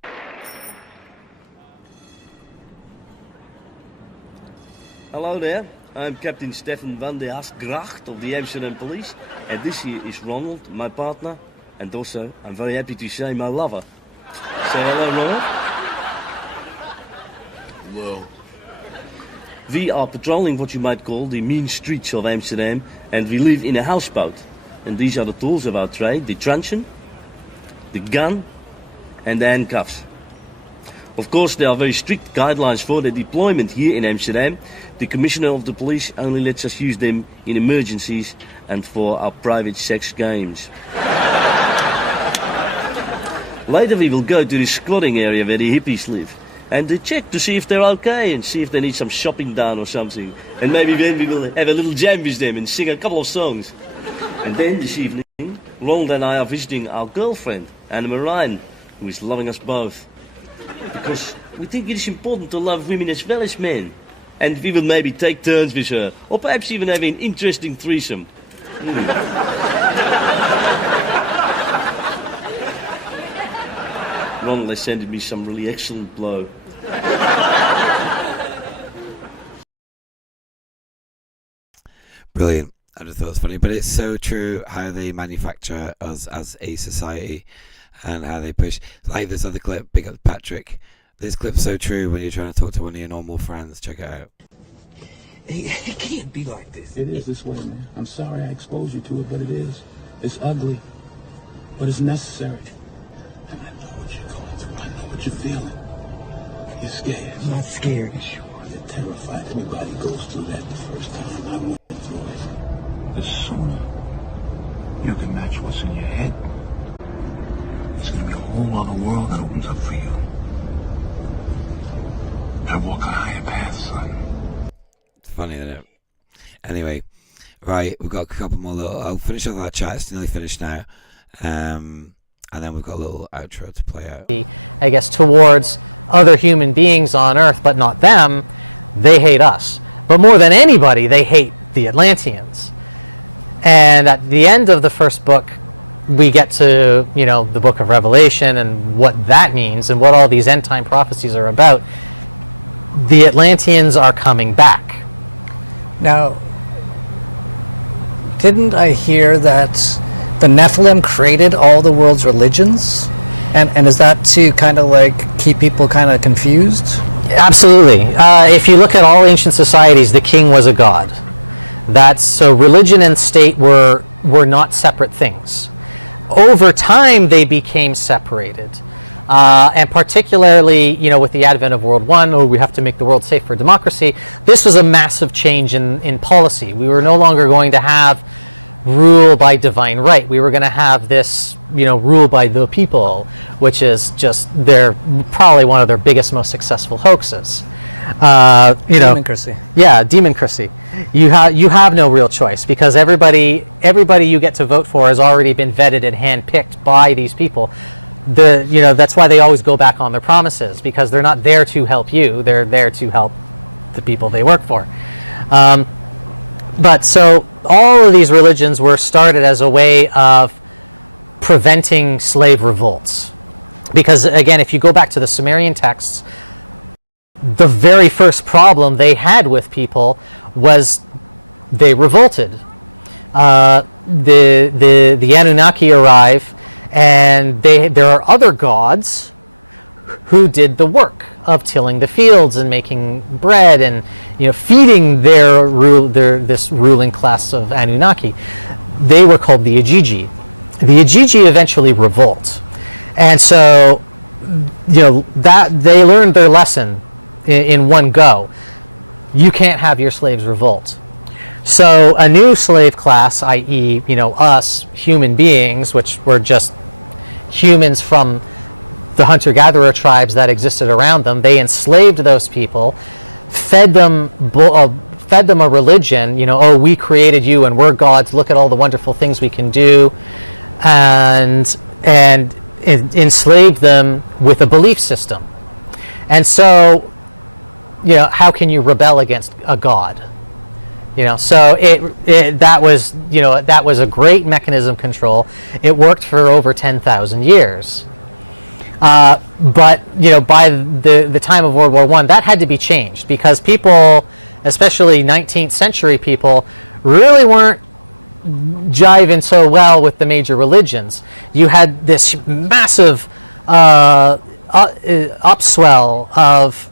Hello there, I'm Captain Stefan van der Haasgracht of the Amsterdam Police, and this here is Ronald, my partner, and also I'm very happy to say my lover. Say hello, Ronald. Hello. We are patrolling what you might call the mean streets of Amsterdam, and we live in a houseboat. And these are the tools of our trade: the truncheon, the gun, and the handcuffs. Of course, there are very strict guidelines for their deployment here in Amsterdam. The Commissioner of the Police only lets us use them in emergencies and for our private sex games. Later we will go to the squatting area where the hippies live and check to see if they're okay and see if they need some shopping done or something. And maybe then we will have a little jam with them and sing a couple of songs. And then this evening, Ronald and I are visiting our girlfriend, Anna Marijn, who is loving us both. Because we think it is important to love women as well as men. And we will maybe take turns with her, or perhaps even have an interesting threesome. Ronald has sent me some really excellent blow. Brilliant. I just thought it was funny, but it's so true how they manufacture us as a society and how they push. Like this other clip, big up Patrick. This clip's so true when you're trying to talk to one of your normal friends. Check it out. It can't be like this. It is this way, man. I'm sorry I exposed you to it, but it is. It's ugly, but it's necessary. And I know what you're going through. I know what you're feeling. You're scared. I'm not scared. Sure, you're terrified. Everybody goes through that the first time. I went through it. The sooner you can match what's in your head, it's going to be a whole other world that opens up for you. I walk a higher path, son. It's funny, isn't it? Anyway, right, we've got a couple more little... I'll finish off our chat. It's nearly finished now. And then we've got a little outro to play out. I guess towards other human beings on Earth, but not them, they hate us. But more than anybody, they hate the Atlanteans. And at the end of the first book, we get to, the book of Revelation and what that means and what all these end time prophecies are about. The Atlanteans are coming back. Now, didn't I hear that the Nephilim created all the world's religions? And is that to kind of like keep people kind of confused? Absolutely. If you look at all ancient societies, the king was a god. So religion and state were not separate things. Over time, they became separated. And particularly, with the advent of World I, we have to make the world safe for democracy. This was a massive change in policy. We were no longer going to have rule by divine right. We were going to have this, rule by the people, which is just probably one of their biggest, most successful hoaxes. Democracy. Yeah, democracy. You have no real choice because everybody you get to vote for has already been vetted and handpicked by these people. That's why they always go back on their promises, because they're not there to help you. They're there to help the people they work for. But so all of these religions were started as a way of preventing slave revolts. Because again, if you go back to the Sumerian texts, the very first problem they had with people was they revolted. The Anunnaki arrive, and there are other gods who did the work of tilling the fields and making bread and feeding this ruling class of Anunnaki. They were called the Igigi. The Igigi eventually revolt, and so that they learned their lesson in one go. You can't have your slaves revolt. So a new slave class, i.e., us human beings, which were just humans from the hunter-gatherer tribes that existed around them, they enslaved those people, fed them a religion. We created you and we're gods. Look at all the wonderful things we can do, and enslaved them with a belief system. And so, how can you rebel against a god? So that was a great mechanism control. It worked for over 10,000 years. But by the time of World War I, that had to be changed because people, especially 19th century people, really weren't jiving so well with the major religions. You had this massive upswell of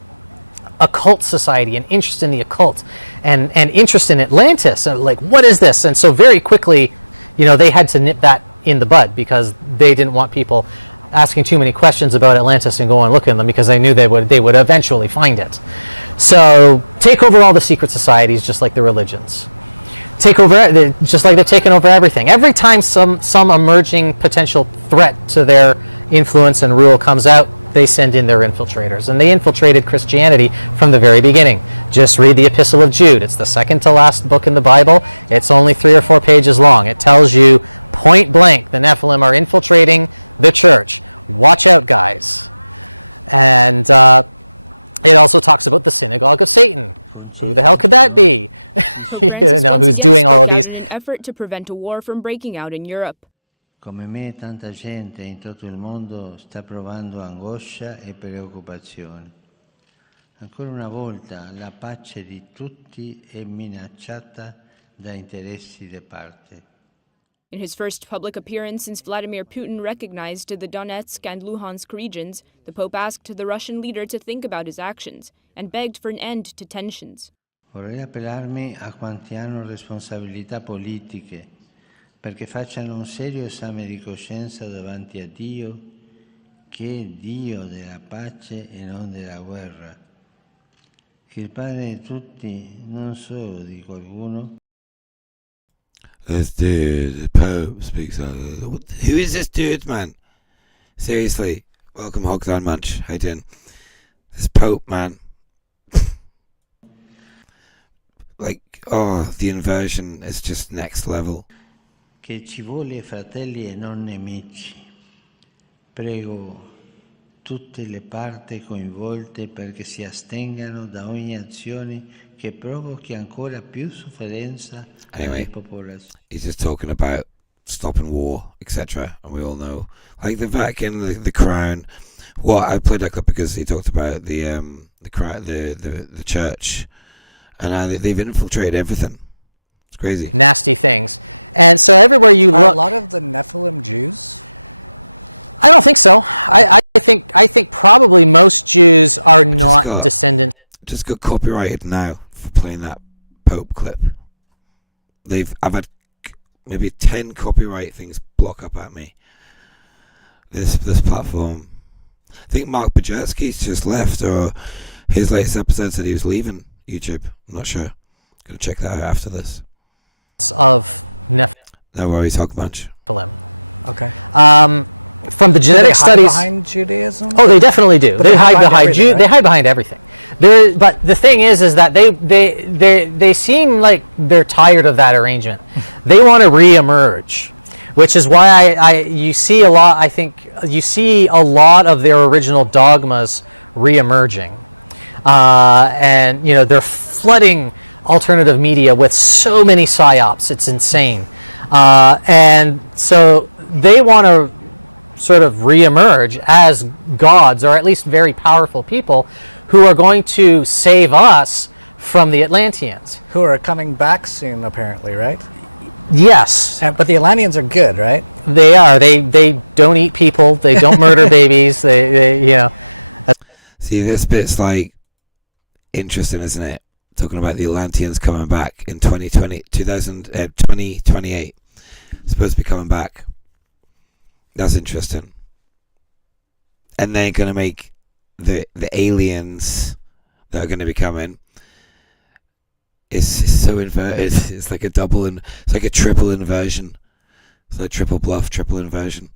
occult society and interest in the occult and interest in Atlantis, and like, what is this? And so very quickly, they had to nip that in the bud because they didn't want people asking too many questions about Atlantis and going looking at them, because they knew they would eventually find it. So take over all the secret societies, just like the religions. Take over, just like they're taking over everything. Every time some emerging potential threat to their influence and rule comes out, they send in their infiltrators, and they infiltrated Christianity from the very beginning. Just read the Epistle of Jude. It's the second to last book in the Bible. It's only 3 or 4 pages long. It tells you point blank the Nephilim are infiltrating the church. Watch out, guys. And it also talks about the synagogue of Satan. Who the hell could that be? Who's doing all of these? In an effort to prevent a war from breaking out in Europe. Come me, tanta gente in tutto il mondo sta provando angoscia e preoccupazione. Ancora una volta la pace di tutti è minacciata da interessi di parte. In his first public appearance since Vladimir Putin recognized the Donetsk and Luhansk regions, the Pope asked the Russian leader to think about his actions and begged for an end to tensions. Vorrei appellarmi a quanti hanno responsabilità politiche perché facciano un serio esame di coscienza davanti a Dio, che è Dio della pace e non della guerra, che è il Padre di tutti, non solo di qualcuno. This dude, the Pope speaks out. Who is this dude, man? Seriously, welcome, Hogdown Munch. How you doing? This Pope, man. The inversion is just next level. Che ci vuole fratelli e non nemici. Prego tutte le parti coinvolte perché si astengano da ogni azione che provochi ancora più sofferenza alle popolazioni. He's just talking about stopping war, etc. And we all know, like the Vatican, the Crown. I played that clip because he talked about the church, and they've infiltrated everything. It's crazy. Nasty things. And so everywhere you look... Are a lot of the Nephilim Jews? I don't think so. I think probably most Jews are not descendants. Just got copyrighted now for playing that Pope clip. I've had maybe 10 copyright things block up at me. This platform I think Mark Bajerski's just left, or his latest episode said he was leaving YouTube. I'm not sure. Gonna check that out after this. Of Nephilim. No worries, Hog Munch. Okay. From the genetic do they studies hide behind Judaism? Oh, they definitely do. But They hide behind everything, right? They hide behind everything. But the thing is that they seem like they're tired of that arrangement. They want to reemerge, which is why you see a lot. I think you see a lot of their original dogmas reemerging, and they're flooding alternative media with so many psyops. It's insane, and so they want to sort of reemerge as gods, or at least very powerful people who are going to save us from the Atlanteans. Who are coming back soon, apparently, right? Yes. But the Atlanteans are good, right? They are. They don't eat people. They don't murder babies. They See, this bit's like interesting, isn't it? Talking about the Atlanteans coming back in 2028. Supposed to be coming back. That's interesting. And they're going to make the aliens that are going to be coming. It's so inverted. It's like a double and it's like a triple inversion. It's like triple bluff, triple inversion.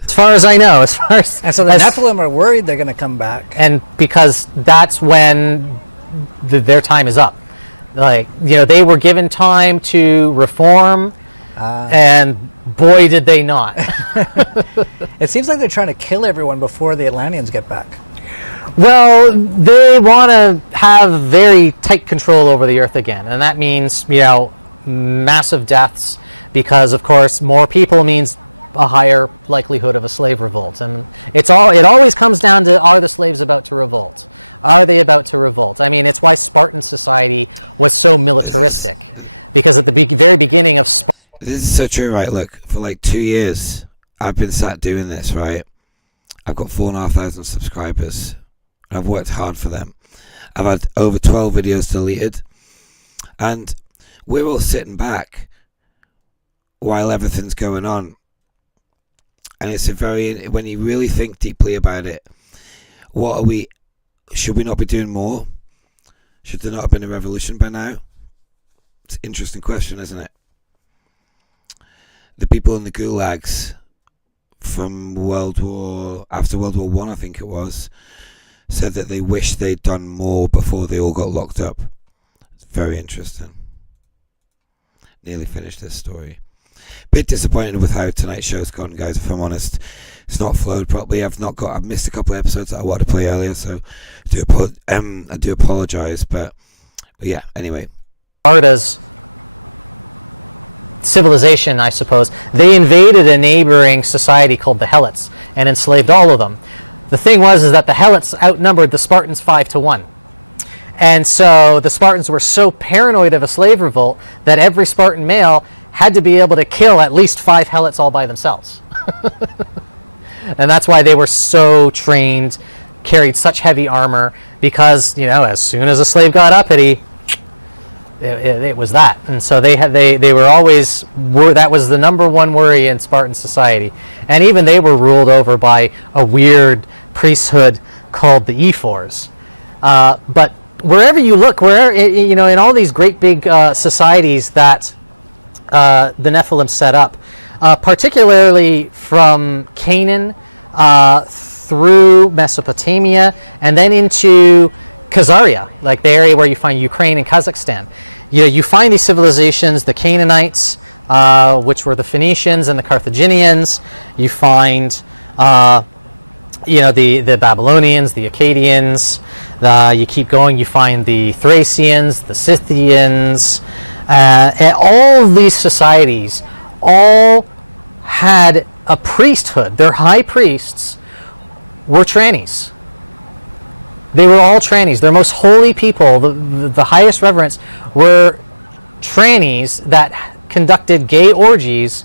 As far as I know, and so the Nephilim are worried they're going to come back, and because that's when their time is up. Like they were given time to reform, and boy did they not. It seems like they're trying to kill everyone before the Atlanteans get back. Well, they want to have very tight control over the Earth again, and that means massive deaths, because of course more people means a higher likelihood of a slave revolt, and it always comes down to, are the slaves about to revolt? Are they about to revolt? I mean, it's why Spartan society was so militaristic, because at the very beginning of Sparta. This is so true, right? Look, for like 2 years, I've been sat doing this, right? I've got 4,500 subscribers. I've worked hard for them. I've had over 12 videos deleted, and we're all sitting back while everything's going on. And it's when you really think deeply about it, should we not be doing more? Should there not have been a revolution by now? It's an interesting question, isn't it? The people in the gulags from after World War I, I think it was, said that they wish they'd done more before they all got locked up. It's very interesting. Nearly finished this story. Bit disappointed with how tonight's show's gone, guys, if I'm honest. It's not flowed properly. I've missed a couple of episodes that I wanted to play earlier, so I do apologise, but yeah, anyway. Sparta's civilization, I suppose, they invaded a neighboring society called the Helots and enslaved all of them. The thing was that the Helots outnumbered the Spartans 5-1. And so the Spartans were so paranoid of a slave revolt that every Spartan male had to be able to kill at least 5 Helots all by themselves. And that's why they were so trained, carried such heavy armor, because, as soon as a slave got uppity, it was that. And so they were always, that was the number one worry in Spartan society. And even they were ruled over by a weird priesthood called the Ephors. But wherever you look, in all these great big societies that the Nephilim set up, particularly from Canaan through Mesopotamia and then into Khazaria, like the area where you find Ukraine and Kazakhstan. You find these civilizations, the Canaanites, which were the Phoenicians and the Carthaginians. You find the Babylonians, the Akkadians. You keep going, you find the Thracians, the Scythians. And all these societies all had a priesthood. Their high priests were trannies. They were all trannies. Their most holy people, the highest reverence, were trannies that conducted gay orgies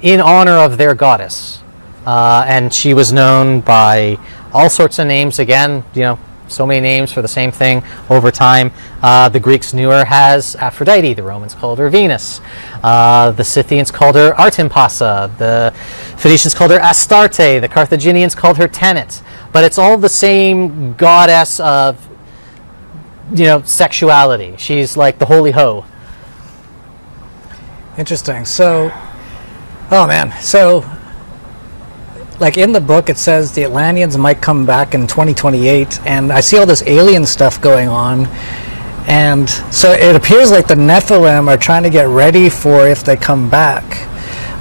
in honor of their goddess. And she was known by all sorts of names, again, So many names for the same thing over time. The Greeks knew her as Aphrodite. The Romans called her Venus. The Scythians called her Artimpasa. The Phoenicians called her Astarte. The Carthaginians called her Tanit. But it's all the same goddess of, sexuality. She's like the holy hoe. Interesting. So, oh man. So, like in the book, it says the Atlanteans might come back in 2028, and I see all this alien stuff going on. And so it appears like the Nephilim are trying to get ready for if they come back.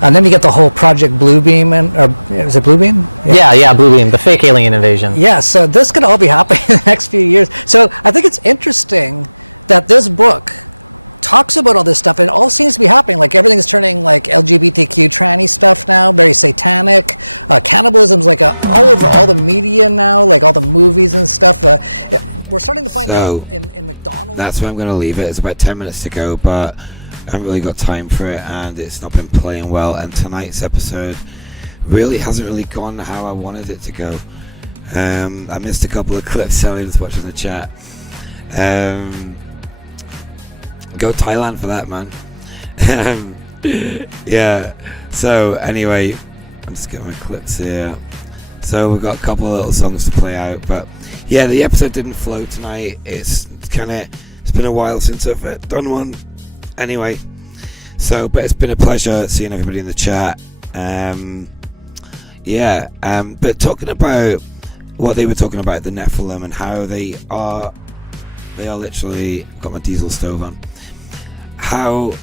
And then you get the whole Project Bluebeam, is it Bluebeam? Yeah, Bluebeam, the fake alien invasion. Yeah, so this could all be happening in the next few years. So I think it's interesting that this book talks about all this stuff, and it all seems to be happening. Like everything's turning like LGBTQ tranny stuff now, very satanic. Cannibalism's like all over all the media now, like all the movies and stuff. We're starting to find out in McDonald's. That's where I'm going to leave it. It's about 10 minutes to go, but I haven't really got time for it, and it's not been playing well. And tonight's episode really hasn't really gone how I wanted it to go. I missed a couple of clips. Sally's watching the chat. Go Thailand for that, man. Yeah. So anyway, I'm just getting my clips here. So we've got a couple of little songs to play out, but yeah, the episode didn't flow tonight. It's been a while since I've done one. Anyway, but it's been a pleasure seeing everybody in the chat. But talking about what they were talking about, the Nephilim, and how they are literally, I've got my diesel stove on. How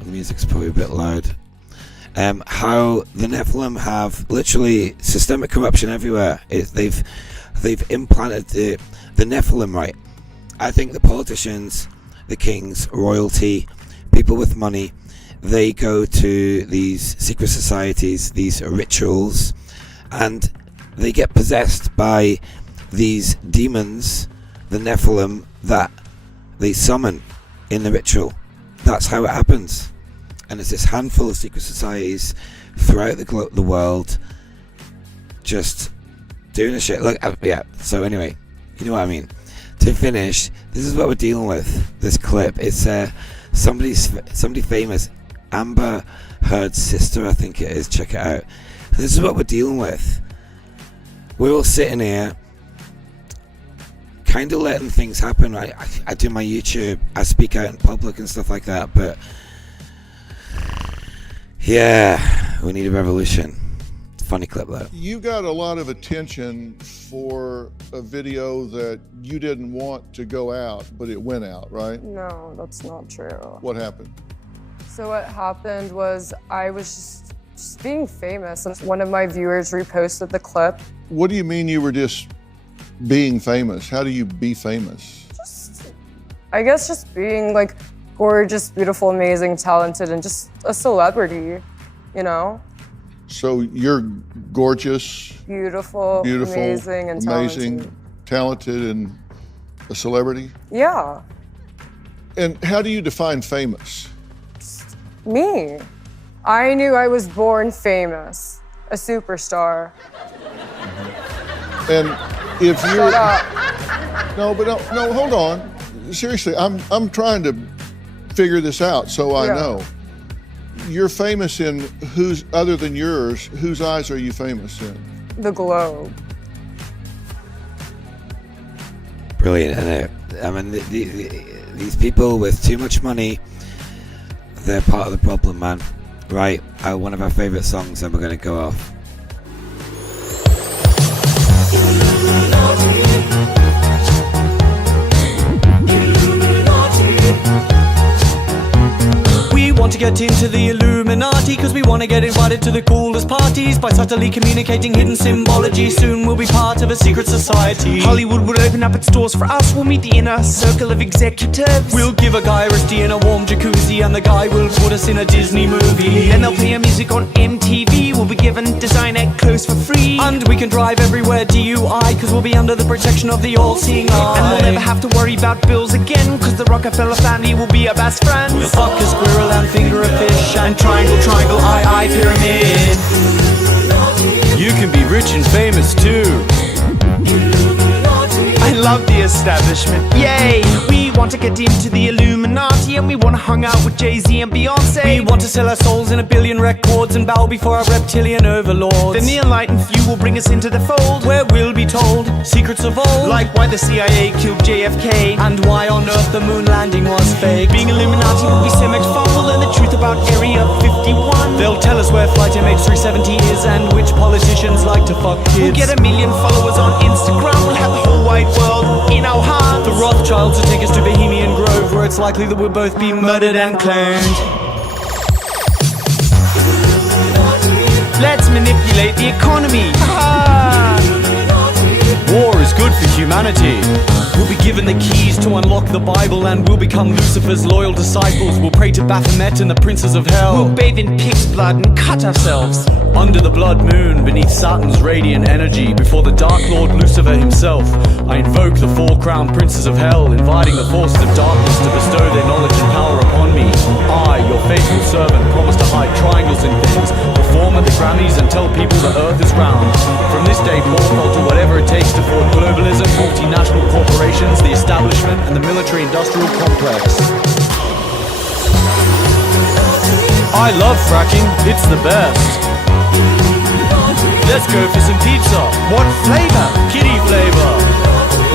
the music's probably a bit loud. How the Nephilim have literally systemic corruption everywhere. They've implanted the Nephilim, right? I think the politicians, the kings, royalty, people with money, they go to these secret societies, these rituals, and they get possessed by these demons, the Nephilim, that they summon in the ritual. That's how it happens. And it's this handful of secret societies throughout the world just doing the shit. Look, so anyway, you know what I mean. To finish, this is what we're dealing with. This clip, it's somebody famous, Amber Heard's sister, I think it is. Check it out. This is what we're dealing with. We're all sitting here, kind of letting things happen. I do my YouTube, I speak out in public and stuff like that, but yeah, we need a revolution. Funny clip though. You got a lot of attention for a video that you didn't want to go out, but it went out, right? No, that's not true. What happened? So what happened was I was just being famous, and one of my viewers reposted the clip. What do you mean you were just being famous? How do you be famous? I guess just being like gorgeous, beautiful, amazing, talented, and just a celebrity, you know? So you're gorgeous, beautiful, amazing, and talented, and a celebrity? Yeah. And how do you define famous? Me. I knew I was born famous, a superstar. And if you're no, hold on. Seriously, I'm trying to figure this out so I know. You're famous in whose other than yours? Whose eyes are you famous in? The globe. Brilliant, isn't it? I mean, these people with too much money, they're part of the problem, man. Right? One of our favorite songs, and we're going to go off. Illuminati. We want to get into the Illuminati because we want to get invited to the coolest parties by subtly communicating hidden symbology. Soon we'll be part of a secret society. Hollywood will open up its doors for us. We'll meet the inner circle of executives. We'll give a guy Rusty in a warm jacuzzi, and the guy will put us in a Disney movie. And they'll play our music on MTV. We'll be given designer clothes for free, and we can drive everywhere DUI because we'll be under the protection of the all-seeing eye. And we'll never have to worry about bills again because the Rockefeller family will be our best friends. We'll fuck a squirrel and finger a fish and triangle, eye, pyramid. You can be rich and famous too. I love the establishment. Yay! We want to get into the Illuminati, and we want to hang out with Jay-Z and Beyonce. We want to sell our souls in 1 billion records and bow before our reptilian overlords. Then the enlightened few will bring us into the fold, where we'll be told secrets of old, like why the CIA killed JFK and why on earth the moon landing was fake. Being Illuminati will be so much fun. We'll learn the truth about Area 51. They'll tell us where Flight MH370 is and which politicians like to fuck kids. We'll get 1 million followers on Instagram. We'll have the whole wide world in our hearts. The Rothschilds will take us to Bohemian Grove, where it's likely that we'll both be murdered and cloned. Let's manipulate the economy. War is good for humanity. We'll be given the keys to unlock the Bible, and we'll become Lucifer's loyal disciples. We'll pray to Baphomet and the princes of hell. We'll bathe in pig's blood and cut ourselves under the blood moon, beneath Saturn's radiant energy, before the Dark Lord Lucifer himself. I invoke the 4 crown princes of hell, inviting the forces of darkness to bestow their knowledge and power upon me. I, your faithful servant, promise to hide triangles and things, perform at the Grammys and tell people the earth is round. From this day forth, I'll do whatever it takes to thwart globalism, multinational corporations, the establishment, and the military-industrial complex. I love fracking, it's the best. Let's go for some pizza. What flavor? Kitty flavor.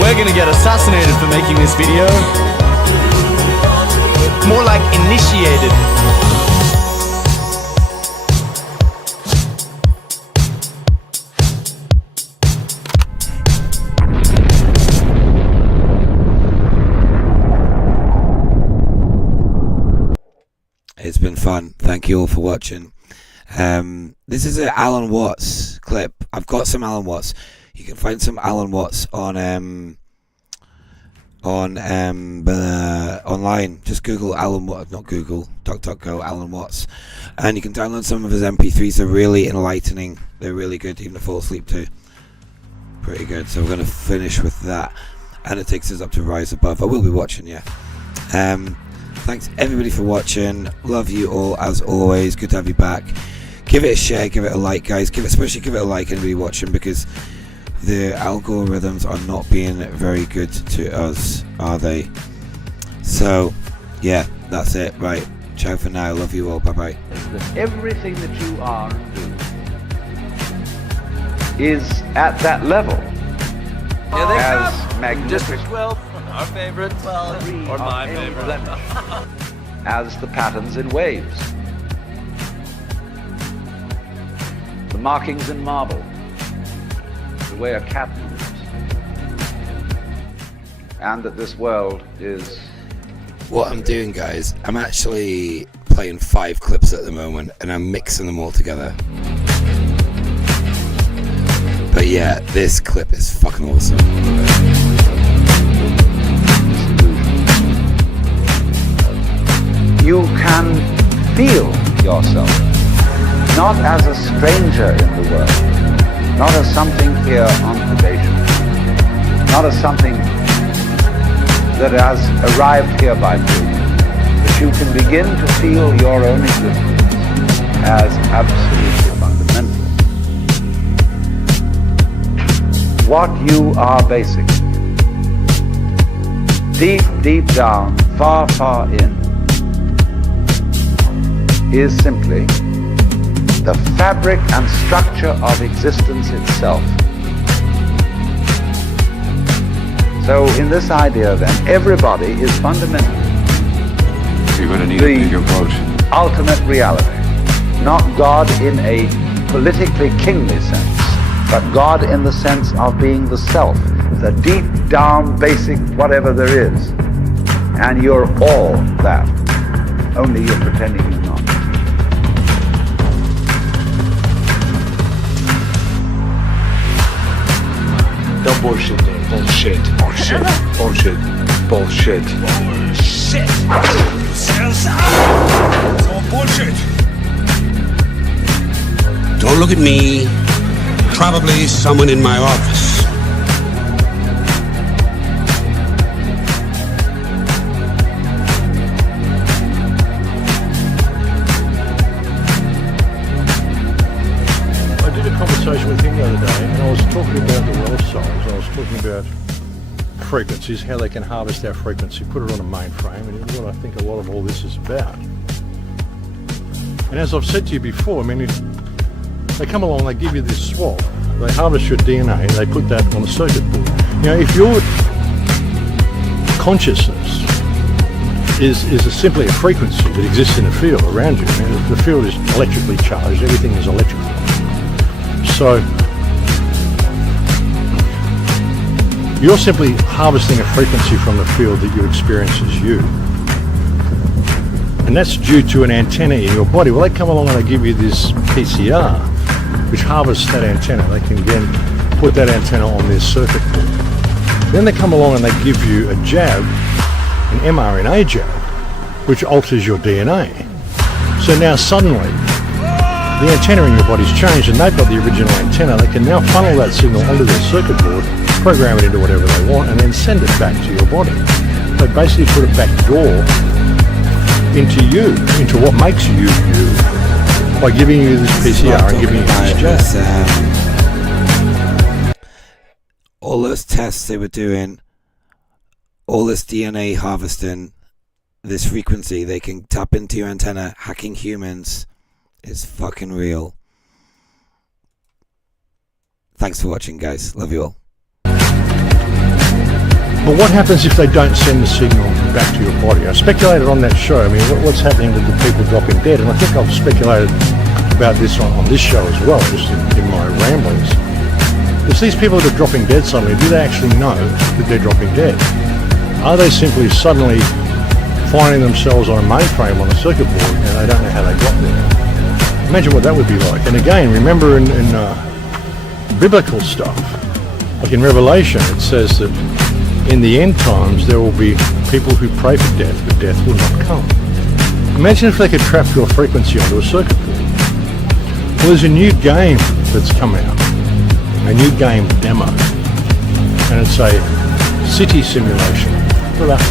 We're gonna get assassinated for making this video. More like initiated. It's been fun. Thank you all for watching. This is an Alan Watts clip. I've got some Alan Watts. You can find some Alan Watts on online. Just Google Alan Watts, not Google, DuckDuckGo Alan Watts, and you can download some of his MP3s. They're really enlightening. They're really good even to fall asleep to. Pretty good. So we're going to finish with that, and it takes us up to Rise Above. I will be watching, yeah. Thanks everybody for watching. Love you all as always. Good to have you back. Give it a share, give it a like, guys. Especially give it a like, anybody watching, because the algorithms are not being very good to us, are they? So yeah, that's it. Right, ciao for now. Love you all. Bye bye. Everything that you are and do is at that level. Here they as come. magnificent. District 12, our favorite, or my favorite. As the patterns in waves, the markings in marble, the way a cat moves, and that this world is... What I'm doing, guys, I'm actually playing 5 clips at the moment, and I'm mixing them all together. But yeah, this clip is fucking awesome. You can feel yourself, not as a stranger in the world, not as something here on probation, not as something that has arrived here by fluke, but you can begin to feel your own existence as absolutely fundamental. What you are basically, deep, deep down, far, far in, is simply the fabric and structure of existence itself. So in this idea then, everybody is fundamentally You're going to need a bigger boat. Ultimate reality. Not God in a politically kingly sense, but God in the sense of being the self, the deep down basic whatever there is. And you're all that, only you're pretending you're not. No bullshit, bullshit, bullshit, bullshit, bullshit. Shit! Bullshit! Don't look at me. Probably someone in my office. I did a conversation with him the other day, and I was talking about the Rothschilds. I was talking about frequencies, how they can harvest our frequency, put it on a mainframe, and what I think a lot of all this is about. And as I've said to you before, I mean, they come along, they give you this swab, they harvest your DNA, and they put that on the circuit board. Now, if your consciousness is simply a frequency that exists in the field around you, the field is electrically charged, everything is electrical. So, you're simply harvesting a frequency from the field that you experience as you. And that's due to an antenna in your body. Well, they come along and they give you this PCR, which harvests that antenna. They can again put that antenna on their circuit board. Then they come along and they give you a jab, an mRNA jab, which alters your DNA. So now suddenly, the antenna in your body's changed and they've got the original antenna. They can now funnel that signal onto their circuit board, program it into whatever they want, and then send it back to your body. So basically put it back door into you, into what makes you you, by giving you this PCR and giving you this jab. All those tests they were doing, all this DNA harvesting, this frequency they can tap into your antenna, hacking humans, is fucking real. Thanks for watching, guys. Love you all. But what happens if they don't send the signal back to your body? I speculated on that show. I mean, what's happening to the people dropping dead? And I think I've speculated about this on this show as well, just in my ramblings. If these people that are dropping dead suddenly, do they actually know that they're dropping dead? Are they simply suddenly finding themselves on a mainframe on a circuit board and they don't know how they got there? Imagine what that would be like. And again, remember in biblical stuff, like in Revelation, it says that in the end times there will be people who pray for death, but death will not come. Imagine if they could trap your frequency onto a circuit board. Well, there's a new game that's come out, a new game demo, and it's a city simulation for that.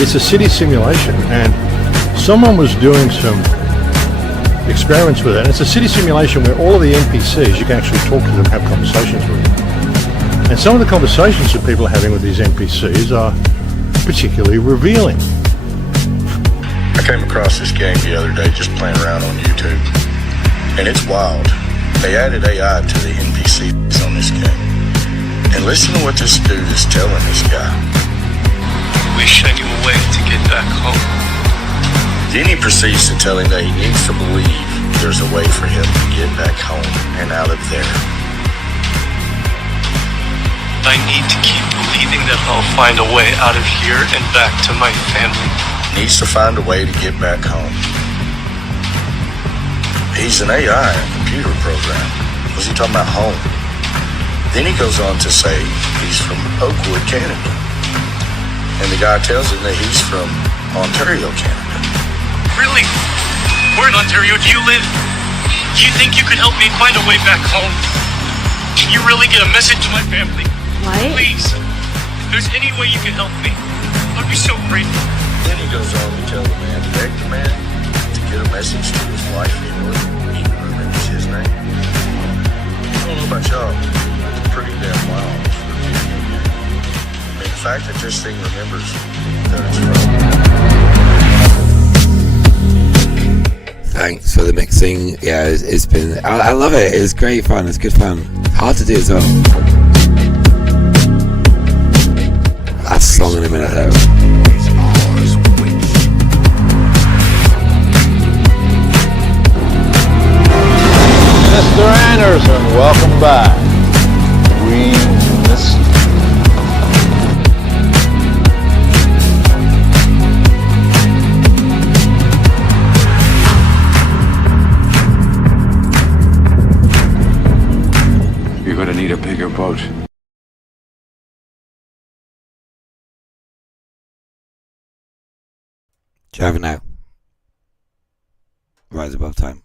It's a city simulation, and someone was doing some experiments with it. And it's a city simulation where all of the NPCs, you can actually talk to them, have conversations with them. And some of the conversations that people are having with these NPCs are particularly revealing. I came across this game the other day just playing around on YouTube, and it's wild. They added AI to the NPCs on this game. And listen to what this dude is telling this guy. Wish I knew a way to get back home. Then he proceeds to tell him that he needs to believe there's a way for him to get back home and out of there. I need to keep believing that I'll find a way out of here and back to my family. Needs to find a way to get back home. He's an AI, a computer program. Was he talking about home? Then he goes on to say he's from Oakwood, Canada. And the guy tells him that he's from Ontario, Canada. Really? Where in Ontario do you live? Do you think you could help me find a way back home? Can you really get a message to my family? What? Please, if there's any way you can help me, I'd be so grateful. Then he goes on to tell the man, beg the man to get a message to his wife, he remembers his name. I don't know about y'all, it's pretty damn wild. I mean, the fact that this thing remembers that it's right. Thanks for the mixing. Yeah, it's been. I love it. It's great fun. It's good fun. Hard to do as well. That's a song in a minute though. Mr. Anderson, welcome back. We missed you. You're gonna need a bigger boat. Java now. Rise above time.